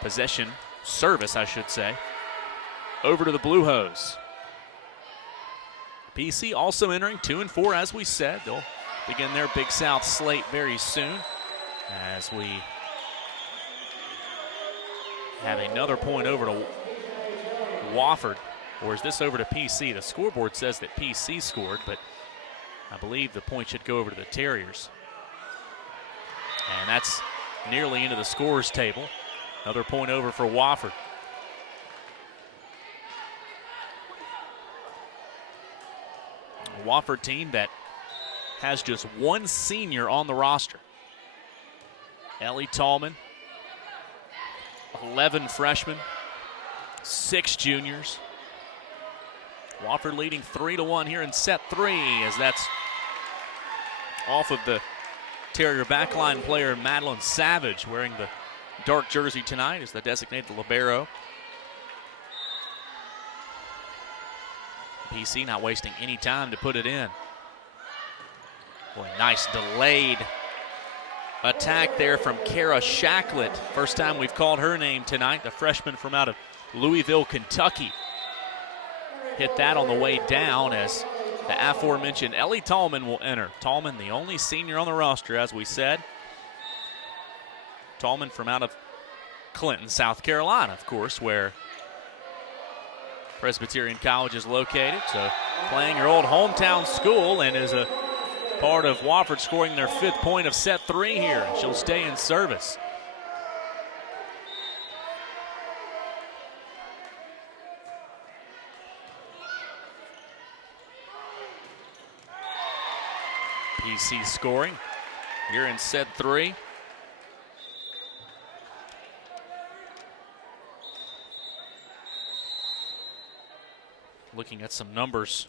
possession, service, I should say, over to the Blue Hose. PC also entering 2-4, as we said. They'll begin their Big South slate very soon as we have another point over to Wofford. Or is this over to PC? The scoreboard says that PC scored, but I believe the point should go over to the Terriers. And that's nearly into the scorers table. Another point over for Wofford. A Wofford team that has just one senior on the roster. Ellie Tallman, 11 freshmen, 6 juniors. Wofford leading 3-1 here in set 3, as that's off of the Terrier backline player Madeline Savage, wearing the dark jersey tonight as the designated libero. PC not wasting any time to put it in. Boy, nice delayed attack there from Kara Shacklett. First time we've called her name tonight, the freshman from out of Louisville, Kentucky. Hit that on the way down as the aforementioned Ellie Tallman will enter. Tallman, the only senior on the roster, as we said. Tallman from out of Clinton, South Carolina, of course, where Presbyterian College is located. So playing her old hometown school, and is a part of Wofford scoring their 5th point of set 3 here. She'll stay in service. PC scoring here in set 3. Looking at some numbers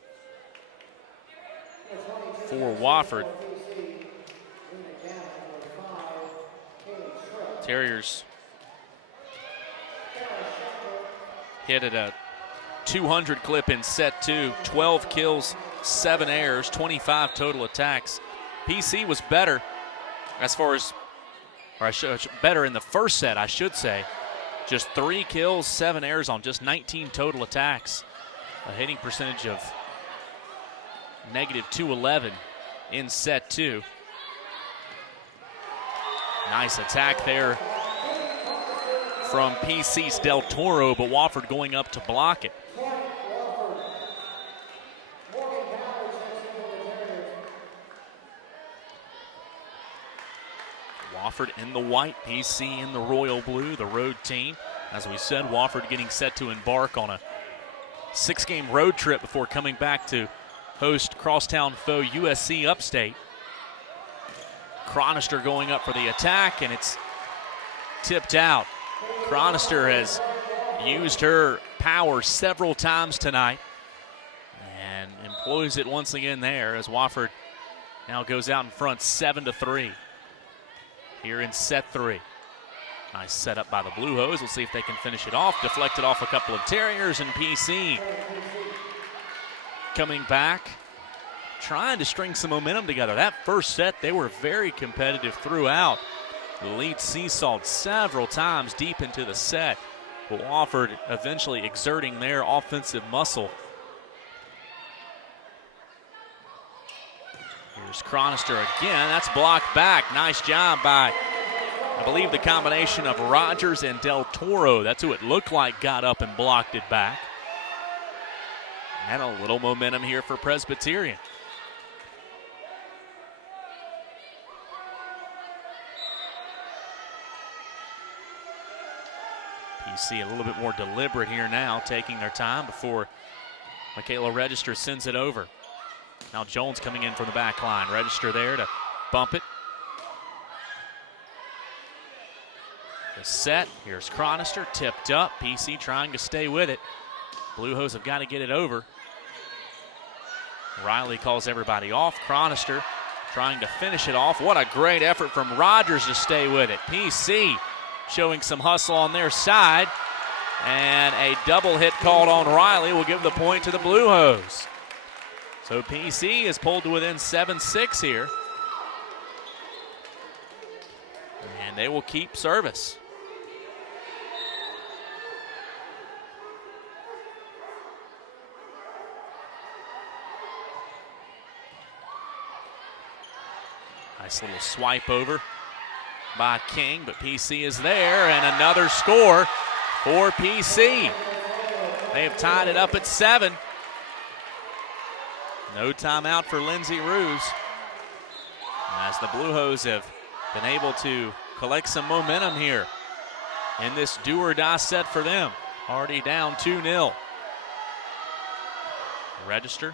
for Wofford. Terriers hit at a 200 clip in set 2, 12 kills, 7 errors, 25 total attacks. PC was better as far as, better in the first set, I should say. Just 3 kills, 7 errors on just 19 total attacks. A hitting percentage of -211 in set 2. Nice attack there from PC's Del Toro, but Wofford going up to block it. Wofford in the white, PC in the royal blue, the road team. As we said, Wofford getting set to embark on a 6-game road trip before coming back to host crosstown foe USC Upstate. Chronister going up for the attack, and it's tipped out. Chronister has used her power several times tonight and employs it once again there as Wofford now goes out in front 7-3 here in set 3. Nice setup by the Blue Hose. We'll see if they can finish it off. Deflected off a couple of Terriers, and PC coming back, trying to string some momentum together. That first set, they were very competitive throughout. The lead seesawed several times deep into the set, but Wofford eventually exerting their offensive muscle. Here's Chronister again. That's blocked back. Nice job by, I believe, the combination of Rogers and Del Toro. That's who it looked like got up and blocked it back. And a little momentum here for Presbyterian. PC a little bit more deliberate here now, taking their time before Michaela Register sends it over. Now Jones coming in from the back line. Register there to bump it. The set, here's Chronister, tipped up. PC trying to stay with it. Blue Hose have got to get it over. Riley calls everybody off. Chronister trying to finish it off. What a great effort from Rogers to stay with it. PC showing some hustle on their side. And a double hit called on Riley will give the point to the Blue Hose. So PC is pulled to within 7-6 here. And they will keep service. Nice little swipe over by King, but PC is there, and another score for PC. They have tied it up at 7. No timeout for Lindsay Ruse, as the Blue Hose have been able to collect some momentum here in this do-or-die set for them. Already down 2-0. Register.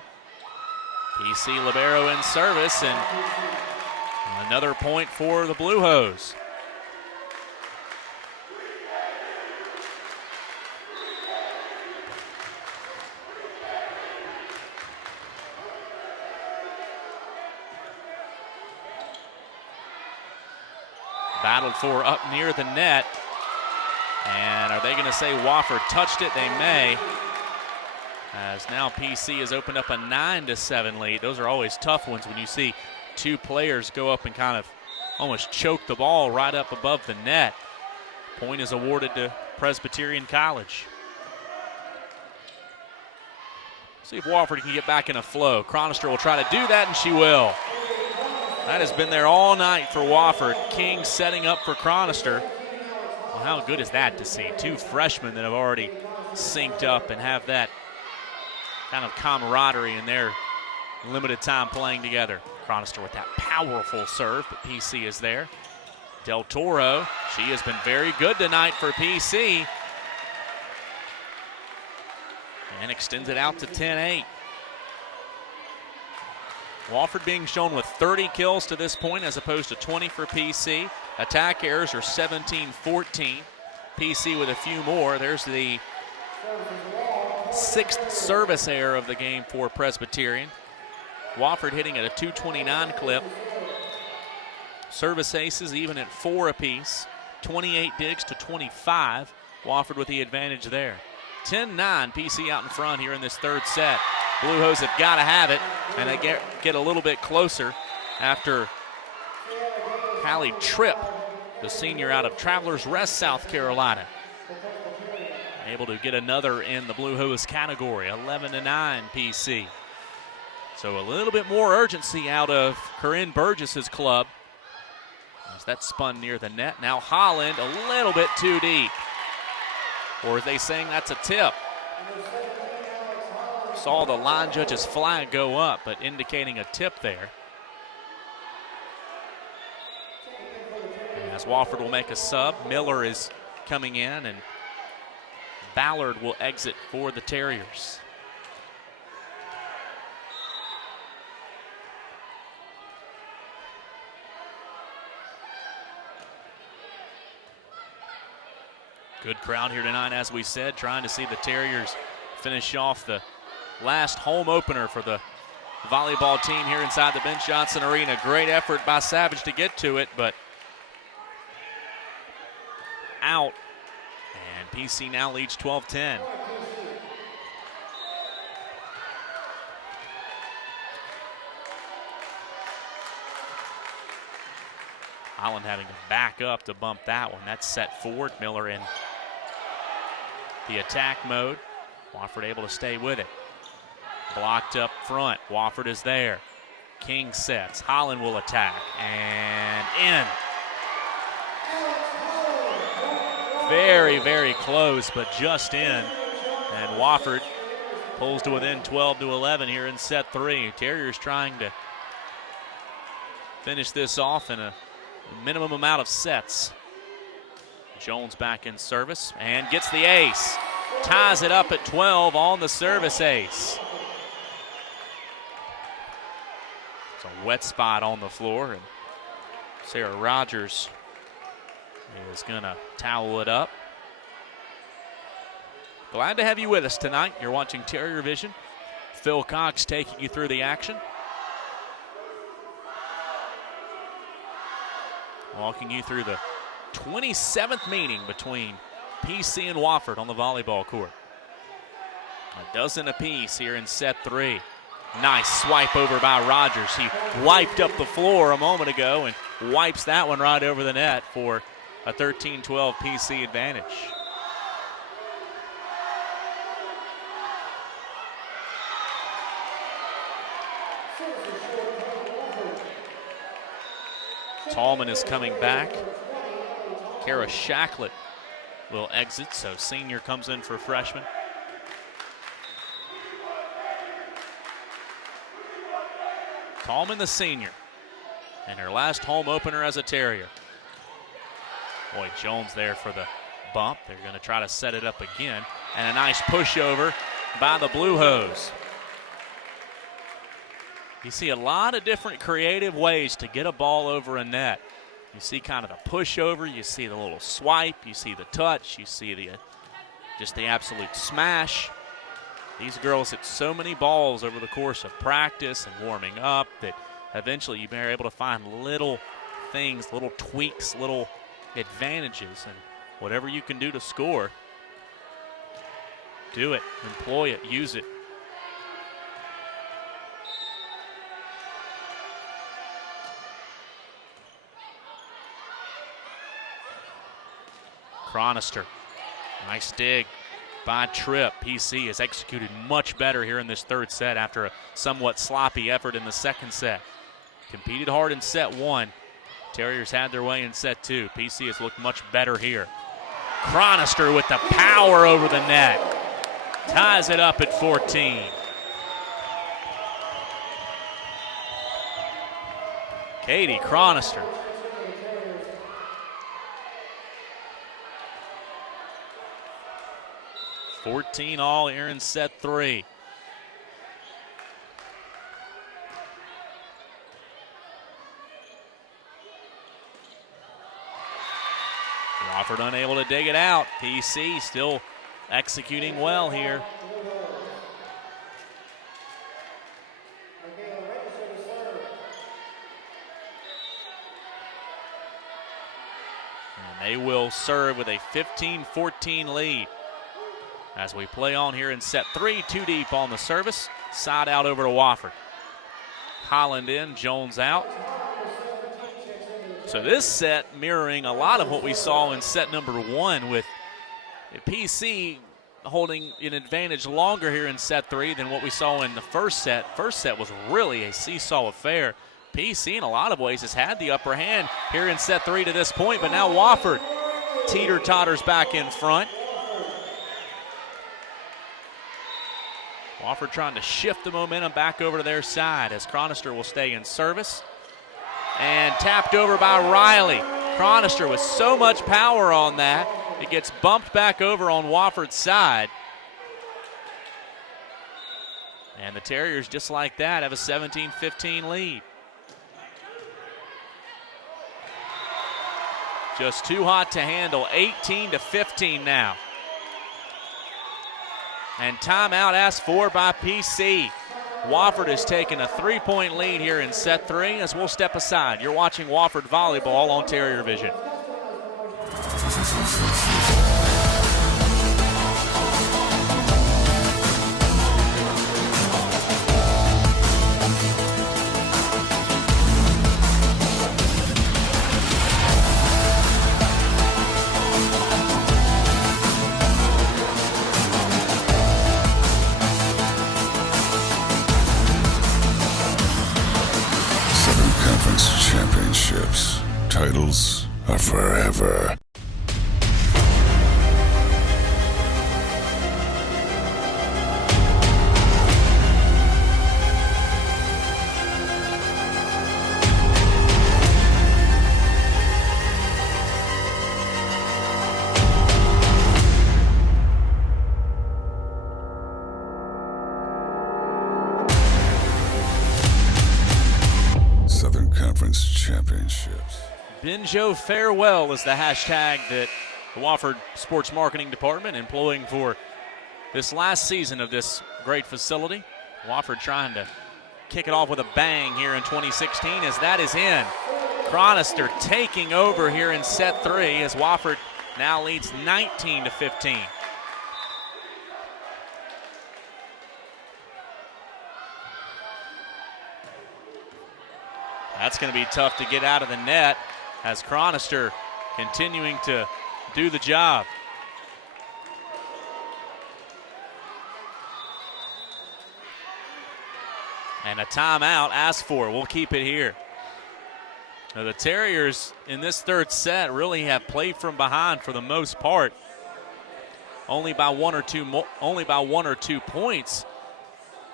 PC libero in service, and another point for the Blue Hose. Battled for up near the net. And are they going to say Wofford touched it? They may. As now PC has opened up a 9-7 lead. Those are always tough ones when you see two players go up and kind of almost choke the ball right up above the net. Point is awarded to Presbyterian College. See if Wofford can get back in a flow. Chronister will try to do that, and she will. That has been there all night for Wofford. King setting up for Chronister. Well, how good is that to see? Two freshmen that have already synced up and have that kind of camaraderie in their limited time playing together. Chronister with that powerful serve, but PC is there. Del Toro, she has been very good tonight for PC. And extends it out to 10-8. Wofford being shown with 30 kills to this point as opposed to 20 for PC. Attack errors are 17-14. PC with a few more. There's the 6th service error of the game for Presbyterian. Wofford hitting at a 229 clip. Service aces even at 4 apiece. 28 digs to 25. Wofford with the advantage there. 10-9, PC out in front here in this third set. Blue Hose have got to have it, and they get a little bit closer after Hallie Tripp, the senior out of Travelers Rest, South Carolina, able to get another in the Blue Hose category. 11-9 PC. So a little bit more urgency out of Corinne Burgess's club as that spun near the net. Now Holland a little bit too deep. Or are they saying that's a tip? Saw the line judge's flag go up, but indicating a tip there. As Wofford will make a sub, Miller is coming in, and Ballard will exit for the Terriers. Good crowd here tonight, as we said, trying to see the Terriers finish off the last home opener for the volleyball team here inside the Ben Johnson Arena. Great effort by Savage to get to it, but out. And PC now leads 12-10. Holland having to back up to bump that one. That's set forward. Miller in the attack mode. Wofford able to stay with it. Blocked up front. Wofford is there. King sets. Holland will attack. And in. Very, very close, but just in. And Wofford pulls to within 12-11 here in set 3. Terriers trying to finish this off in a minimum amount of sets. Jones back in service and gets the ace. Ties it up at 12 on the service ace. It's a wet spot on the floor, and Sarah Rogers is going to towel it up. Glad to have you with us tonight. You're watching Terrier Vision. Phil Cox taking you through the action. Walking you through the 27th meeting between PC and Wofford on the volleyball court. A dozen apiece here in set 3. Nice swipe over by Rogers. He wiped up the floor a moment ago and wipes that one right over the net for a 13-12 PC advantage. Tallman is coming back. Kara Shacklett will exit, so senior comes in for freshman. Tallman, the senior, and her last home opener as a Terrier. Boy, Jones there for the bump. They're going to try to set it up again. And a nice pushover by the Blue Hose. You see a lot of different creative ways to get a ball over a net. You see kind of the pushover, you see the little swipe, you see the touch, you see the just the absolute smash. These girls hit so many balls over the course of practice and warming up that eventually you're able to find little things, little tweaks, little advantages, and whatever you can do to score, do it, employ it, use it. Chronister, nice dig by Tripp. PC has executed much better here in this third set after a somewhat sloppy effort in the second set. Competed hard in set one. Terriers had their way in set two. PC has looked much better here. Chronister with the power over the net. Ties it up at 14. Katie Chronister. All here in set three. Wofford unable to dig it out. PC still executing well here. And they will serve with a 15-14 lead. As we play on here in set three, too deep on the service. Side out over to Wofford. Holland in, Jones out. So this set mirroring a lot of what we saw in set number one, with PC holding an advantage longer here in set three than what we saw in the first set. First set was really a seesaw affair. PC in a lot of ways has had the upper hand here in set three to this point, but now Wofford teeter-totters back in front. Wofford trying to shift the momentum back over to their side as Chronister will stay in service. And tapped over by Riley. Chronister with so much power on that, it gets bumped back over on Wofford's side. And the Terriers, just like that, have a 17-15 lead. Just too hot to handle, 18-15 now. And timeout asked for by PC. Wofford has taken a 3-point lead here in set three as we'll step aside. You're watching Wofford Volleyball on Terrier Vision. Championships. Titles are forever. Championships. Benjo Farewell is the hashtag that the Wofford Sports Marketing Department employing for this last season of this great facility. Wofford trying to kick it off with a bang here in 2016 as that is in. Chronister taking over here in set three as Wofford now leads 19-15. That's going to be tough to get out of the net as Chronister continuing to do the job. And a timeout asked for. We'll keep it here. Now the Terriers in this third set really have played from behind for the most part. Only by one or two points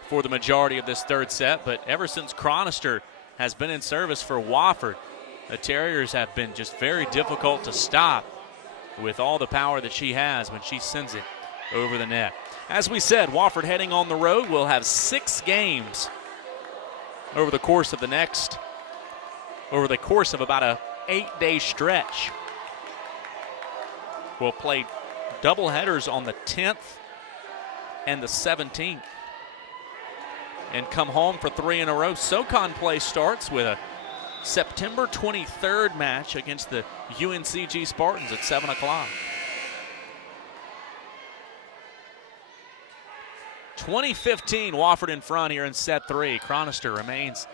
for the majority of this third set, but ever since Chronister has been in service for Wofford, the Terriers have been just very difficult to stop with all the power that she has when she sends it over the net. As we said, Wofford heading on the road will have 6 games over the course of about a 8-day stretch. We'll play doubleheaders on the 10th and the 17th. And come home for 3 in a row. SoCon play starts with a September 23rd match against the UNCG Spartans at 7 o'clock. 2015, Wofford in front here in set 3. Chronister remains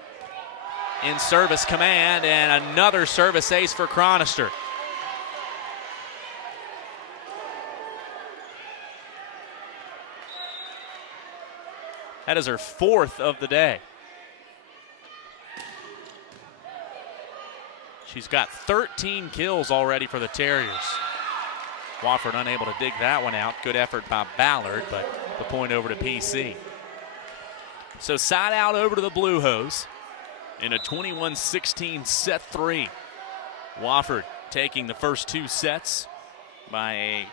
in service command, and another service ace for Chronister. That is her 4th of the day. She's got 13 kills already for the Terriers. Wofford unable to dig that one out. Good effort by Ballard, but the point over to PC. So side out over to the Blue Hose in a 21-16 set 3. Wofford taking the first 2 sets by a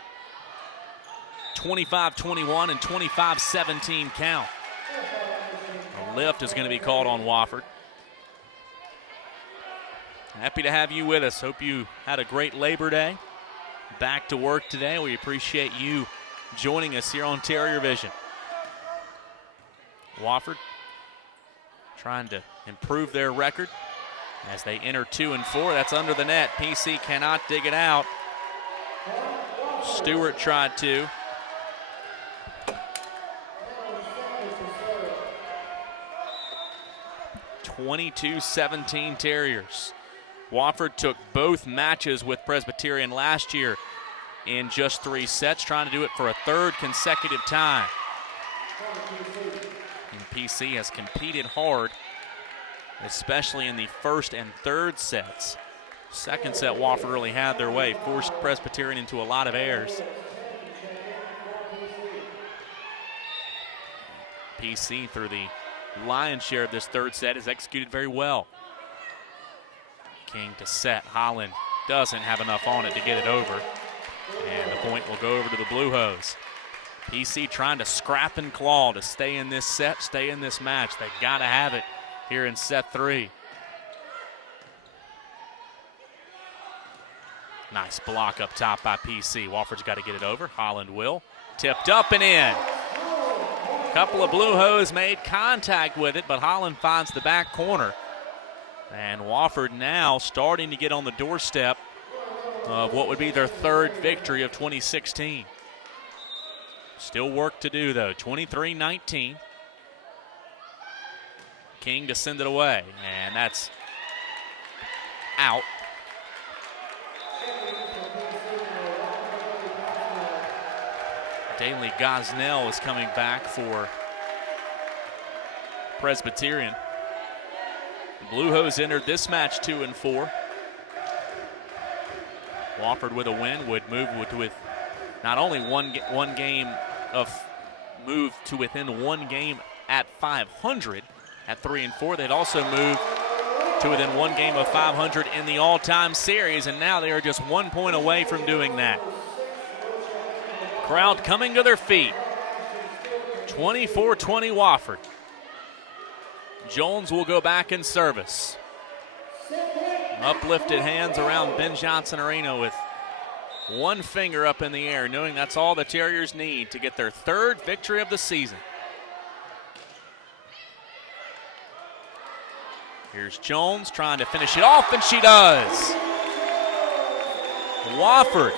25-21 and 25-17 count. A lift is going to be called on Wofford. Happy to have you with us. Hope you had a great Labor Day. Back to work today. We appreciate you joining us here on Terrier Vision. Wofford trying to improve their record as they enter 2 and 4. That's under the net. PC cannot dig it out. Stewart tried to. (22-17) Terriers. Wofford took both matches with Presbyterian last year in just 3 sets, trying to do it for a 3rd consecutive time. And PC has competed hard, especially in the 1st and 3rd sets. 2nd set, Wofford really had their way, forced Presbyterian into a lot of errors. PC, through the lion's share of this 3rd set, has executed very well. King to set. Holland doesn't have enough on it to get it over. And the point will go over to the Blue Hose. PC trying to scrap and claw to stay in this set, stay in this match. They got to have it here in set 3. Nice block up top by PC. Wofford's got to get it over. Holland will. Tipped up and in. Couple of Blue Hose made contact with it, but Holland finds the back corner. And Wofford now starting to get on the doorstep of what would be their 3rd victory of 2016. Still work to do, though. 23-19. King to send it away, and that's out. Daly Gosnell is coming back for Presbyterian. The Blue Hose entered this match 2 and 4. Wofford with a win would move with not only one game of move to within 1 game at 500 at 3 and 4. They'd also move to within 1 game of 500 in the all-time series, and now they are just 1 point away from doing that. Crowd coming to their feet. 24-20 Wofford. Jones will go back in service. Uplifted hands around Ben Johnson Arena with one finger up in the air, knowing that's all the Terriers need to get their 3rd victory of the season. Here's Jones trying to finish it off, and she does. Wofford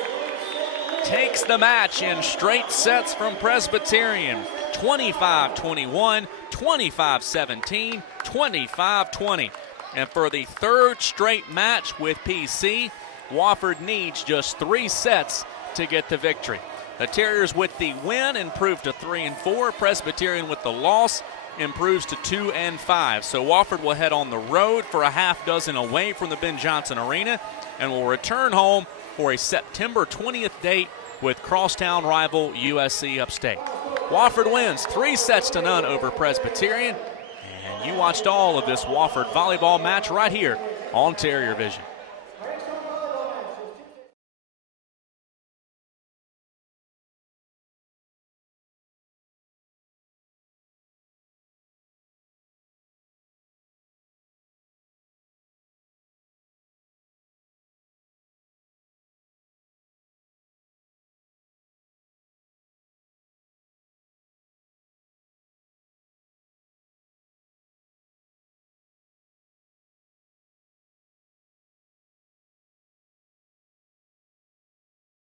takes the match in straight sets from Presbyterian. 25-21, 25-17, 25-20. And for the 3rd straight match with PC, Wofford needs just 3 sets to get the victory. The Terriers with the win improve to 3 and 4. Presbyterian with the loss improves to 2 and 5. So Wofford will head on the road for a half dozen away from the Ben Johnson Arena and will return home for a September 20th date with crosstown rival USC Upstate. Wofford wins 3 sets to none over Presbyterian. And you watched all of this Wofford volleyball match right here on Terrier Vision.